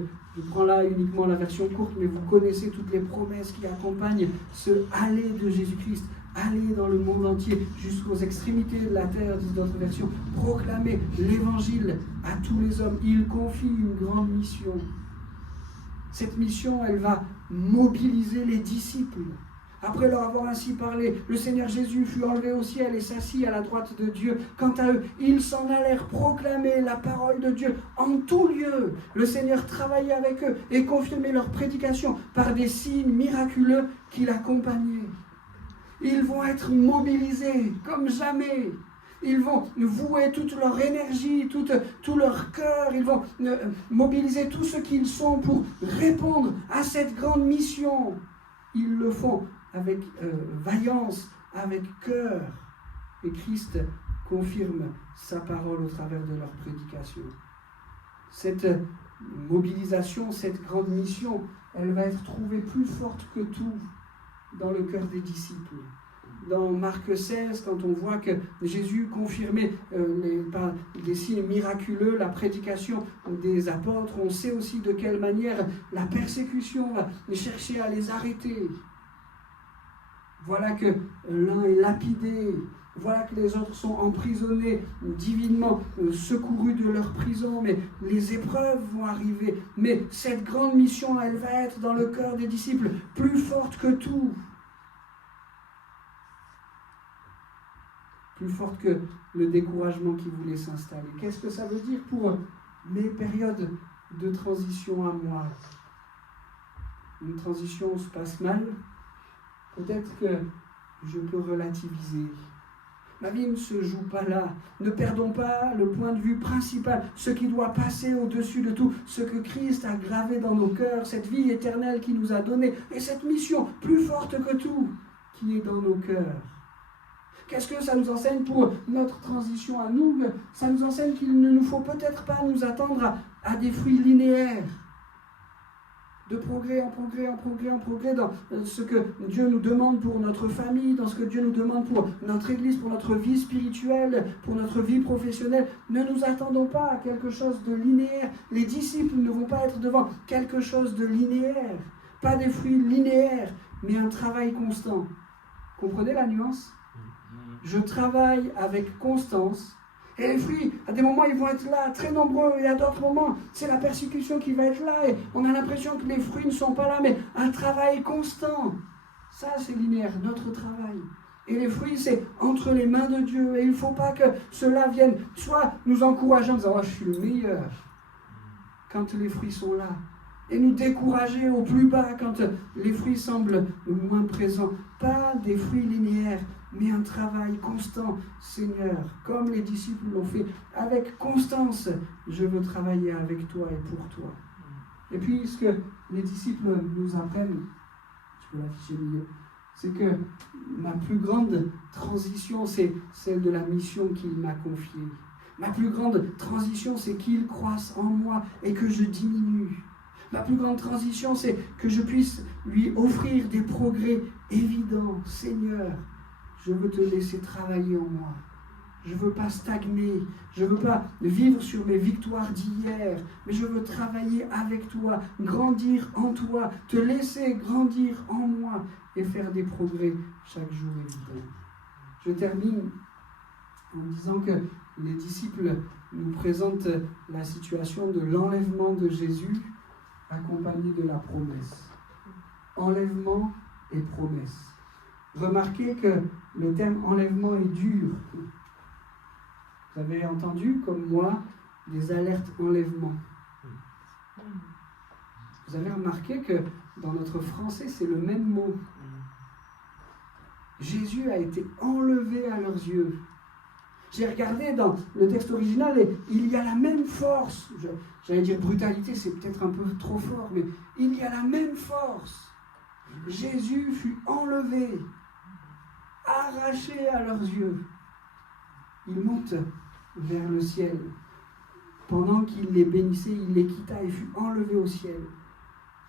prends là uniquement la version courte, mais vous connaissez toutes les promesses qui accompagnent ce aller de Jésus-Christ. Allez dans le monde entier, jusqu'aux extrémités de la terre, disent d'autres versions. Proclamez l'évangile à tous les hommes. Il confie une grande mission. Cette mission, elle va mobiliser les disciples. Après leur avoir ainsi parlé, le Seigneur Jésus fut enlevé au ciel et s'assit à la droite de Dieu. Quant à eux, ils s'en allèrent proclamer la parole de Dieu en tout lieu. Le Seigneur travaillait avec eux et confirmait leur prédication par des signes miraculeux qui l'accompagnaient. Ils vont être mobilisés comme jamais. Ils vont vouer toute leur énergie, tout leur cœur. Ils vont mobiliser tout ce qu'ils sont pour répondre à cette grande mission. Ils le font avec vaillance, avec cœur. Et Christ confirme sa parole au travers de leur prédication. Cette mobilisation, cette grande mission, elle va être trouvée plus forte que tout dans le cœur des disciples. Dans Marc 16, quand on voit que Jésus confirmait par des signes miraculeux la prédication des apôtres, on sait aussi de quelle manière la persécution va chercher à les arrêter. Voilà que l'un est lapidé, voilà que les autres sont emprisonnés, divinement secourus de leur prison, mais les épreuves vont arriver. Mais cette grande mission, elle va être dans le cœur des disciples plus forte que tout. Plus forte que le découragement qui voulait s'installer. Qu'est-ce que ça veut dire pour mes périodes de transition à moi? Une transition se passe mal. Peut-être que je peux relativiser. Ma vie ne se joue pas là. Ne perdons pas le point de vue principal, ce qui doit passer au-dessus de tout, ce que Christ a gravé dans nos cœurs, cette vie éternelle qu'il nous a donnée, et cette mission plus forte que tout, qui est dans nos cœurs. Qu'est-ce que ça nous enseigne pour notre transition à nous? Ça nous enseigne qu'il ne nous faut peut-être pas nous attendre à des fruits linéaires, de progrès en progrès, en progrès, en progrès dans ce que Dieu nous demande pour notre famille, dans ce que Dieu nous demande pour notre Église, pour notre vie spirituelle, pour notre vie professionnelle. Ne nous attendons pas à quelque chose de linéaire. Les disciples ne vont pas être devant quelque chose de linéaire. Pas des fruits linéaires, mais un travail constant. Comprenez la nuance? Je travaille avec constance. Et les fruits, à des moments, ils vont être là, très nombreux, et à d'autres moments, c'est la persécution qui va être là, et on a l'impression que les fruits ne sont pas là, mais un travail constant. Ça, c'est linéaire, notre travail. Et les fruits, c'est entre les mains de Dieu, et il ne faut pas que cela vienne soit nous encourager en disant « Oh, je suis le meilleur », quand les fruits sont là, et nous décourager au plus bas quand les fruits semblent moins présents. Pas des fruits linéaires, mais un travail constant. Seigneur, comme les disciples l'ont fait, avec constance, je veux travailler avec toi et pour toi. Et puis, ce que les disciples nous apprennent, je peux l'afficher au milieu, c'est que ma plus grande transition, c'est celle de la mission qu'il m'a confiée. Ma plus grande transition, c'est qu'il croisse en moi et que je diminue. Ma plus grande transition, c'est que je puisse lui offrir des progrès évidents. Seigneur, je veux te laisser travailler en moi. Je ne veux pas stagner. Je ne veux pas vivre sur mes victoires d'hier. Mais je veux travailler avec toi, grandir en toi, te laisser grandir en moi et faire des progrès chaque jour évident. Je termine en disant que les disciples nous présentent la situation de l'enlèvement de Jésus accompagné de la promesse. Enlèvement et promesse. Remarquez que le terme enlèvement est dur. Vous avez entendu, comme moi, des alertes enlèvement. Vous avez remarqué que dans notre français, c'est le même mot. Jésus a été enlevé à leurs yeux. J'ai regardé dans le texte original et il y a la même force. J'allais dire brutalité, c'est peut-être un peu trop fort, mais il y a la même force. Jésus fut enlevé, arraché à leurs yeux. Il monte vers le ciel. Pendant qu'il les bénissait, il les quitta et fut enlevé au ciel.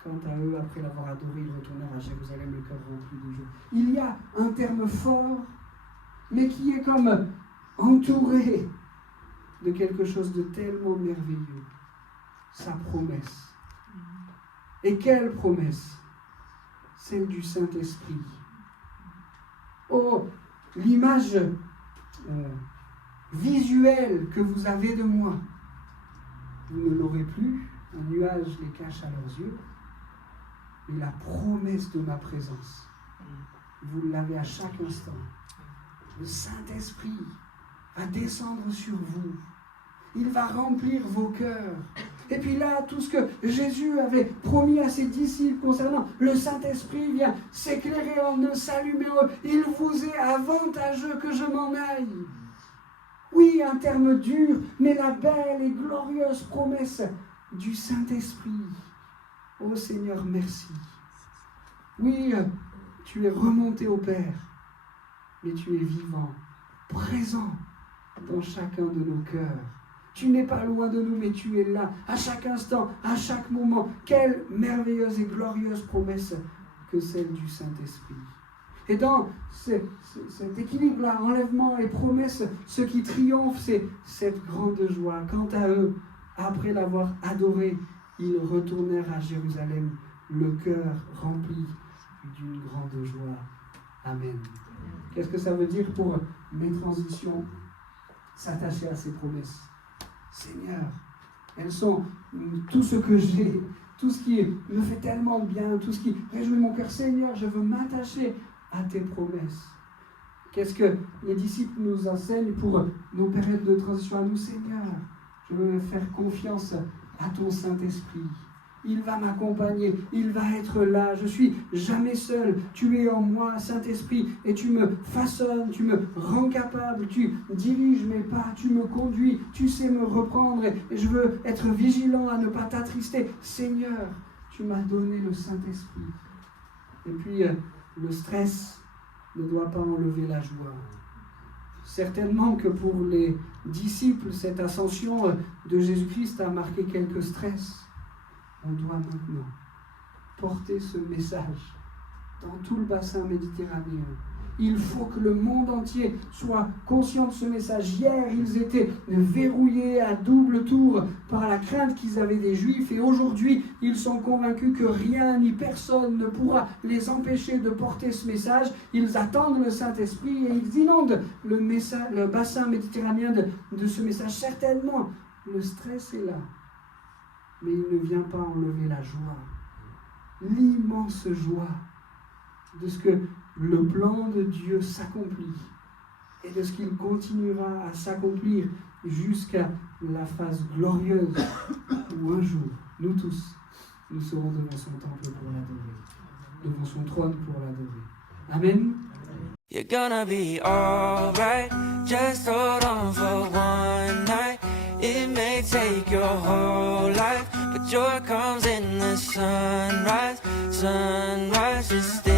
Quant à eux, après l'avoir adoré, ils retournèrent à Jérusalem, le cœur rempli de joie. Il y a un terme fort, mais qui est comme entouré de quelque chose de tellement merveilleux. Sa promesse. Et quelle promesse? Celle du Saint-Esprit. Oh, l'image visuelle que vous avez de moi. Vous ne l'aurez plus, un nuage les cache à leurs yeux, mais la promesse de ma présence, vous l'avez à chaque instant. Le Saint-Esprit va descendre sur vous. Il va remplir vos cœurs. Et puis là, tout ce que Jésus avait promis à ses disciples concernant le Saint-Esprit vient s'éclairer en eux, s'allumer en eux. Il vous est avantageux que je m'en aille. Oui, un terme dur, mais la belle et glorieuse promesse du Saint-Esprit. Ô Seigneur, merci. Oui, tu es remonté au Père, mais tu es vivant, présent dans chacun de nos cœurs. Tu n'es pas loin de nous, mais tu es là, à chaque instant, à chaque moment. Quelle merveilleuse et glorieuse promesse que celle du Saint-Esprit. Et dans cet équilibre-là, enlèvement et promesse, ce qui triomphe, c'est cette grande joie. Quant à eux, après l'avoir adoré, ils retournèrent à Jérusalem, le cœur rempli d'une grande joie. Amen. Qu'est-ce que ça veut dire pour mes transitions? S'attacher à ces promesses. Seigneur, elles sont tout ce que j'ai, tout ce qui me fait tellement de bien, tout ce qui réjouit mon cœur. Seigneur, je veux m'attacher à tes promesses. Qu'est-ce que les disciples nous enseignent pour nos périodes de transition à nous? Seigneur, je veux faire confiance à ton Saint-Esprit. Il va m'accompagner, il va être là, je suis jamais seul. Tu es en moi, Saint-Esprit, et tu me façonnes, tu me rends capable, tu diriges mes pas, tu me conduis, tu sais me reprendre, et je veux être vigilant à ne pas t'attrister. Seigneur, tu m'as donné le Saint-Esprit. Et puis, le stress ne doit pas enlever la joie. Certainement que pour les disciples, cette ascension de Jésus-Christ a marqué quelques stress. On doit maintenant porter ce message dans tout le bassin méditerranéen. Il faut que le monde entier soit conscient de ce message. Hier, ils étaient verrouillés à double tour par la crainte qu'ils avaient des Juifs, et aujourd'hui, ils sont convaincus que rien ni personne ne pourra les empêcher de porter ce message. Ils attendent le Saint-Esprit et ils inondent le bassin méditerranéen de ce message. Certainement, le stress est là, mais il ne vient pas enlever la joie, l'immense joie de ce que le plan de Dieu s'accomplit et de ce qu'il continuera à s'accomplir jusqu'à la phase glorieuse où un jour, nous tous, nous serons devant son temple pour l'adorer, devant son trône pour l'adorer. Amen. You're gonna be alright, just hold on for one night. It may take your whole life, but joy comes in the sunrise, sunrise, just stay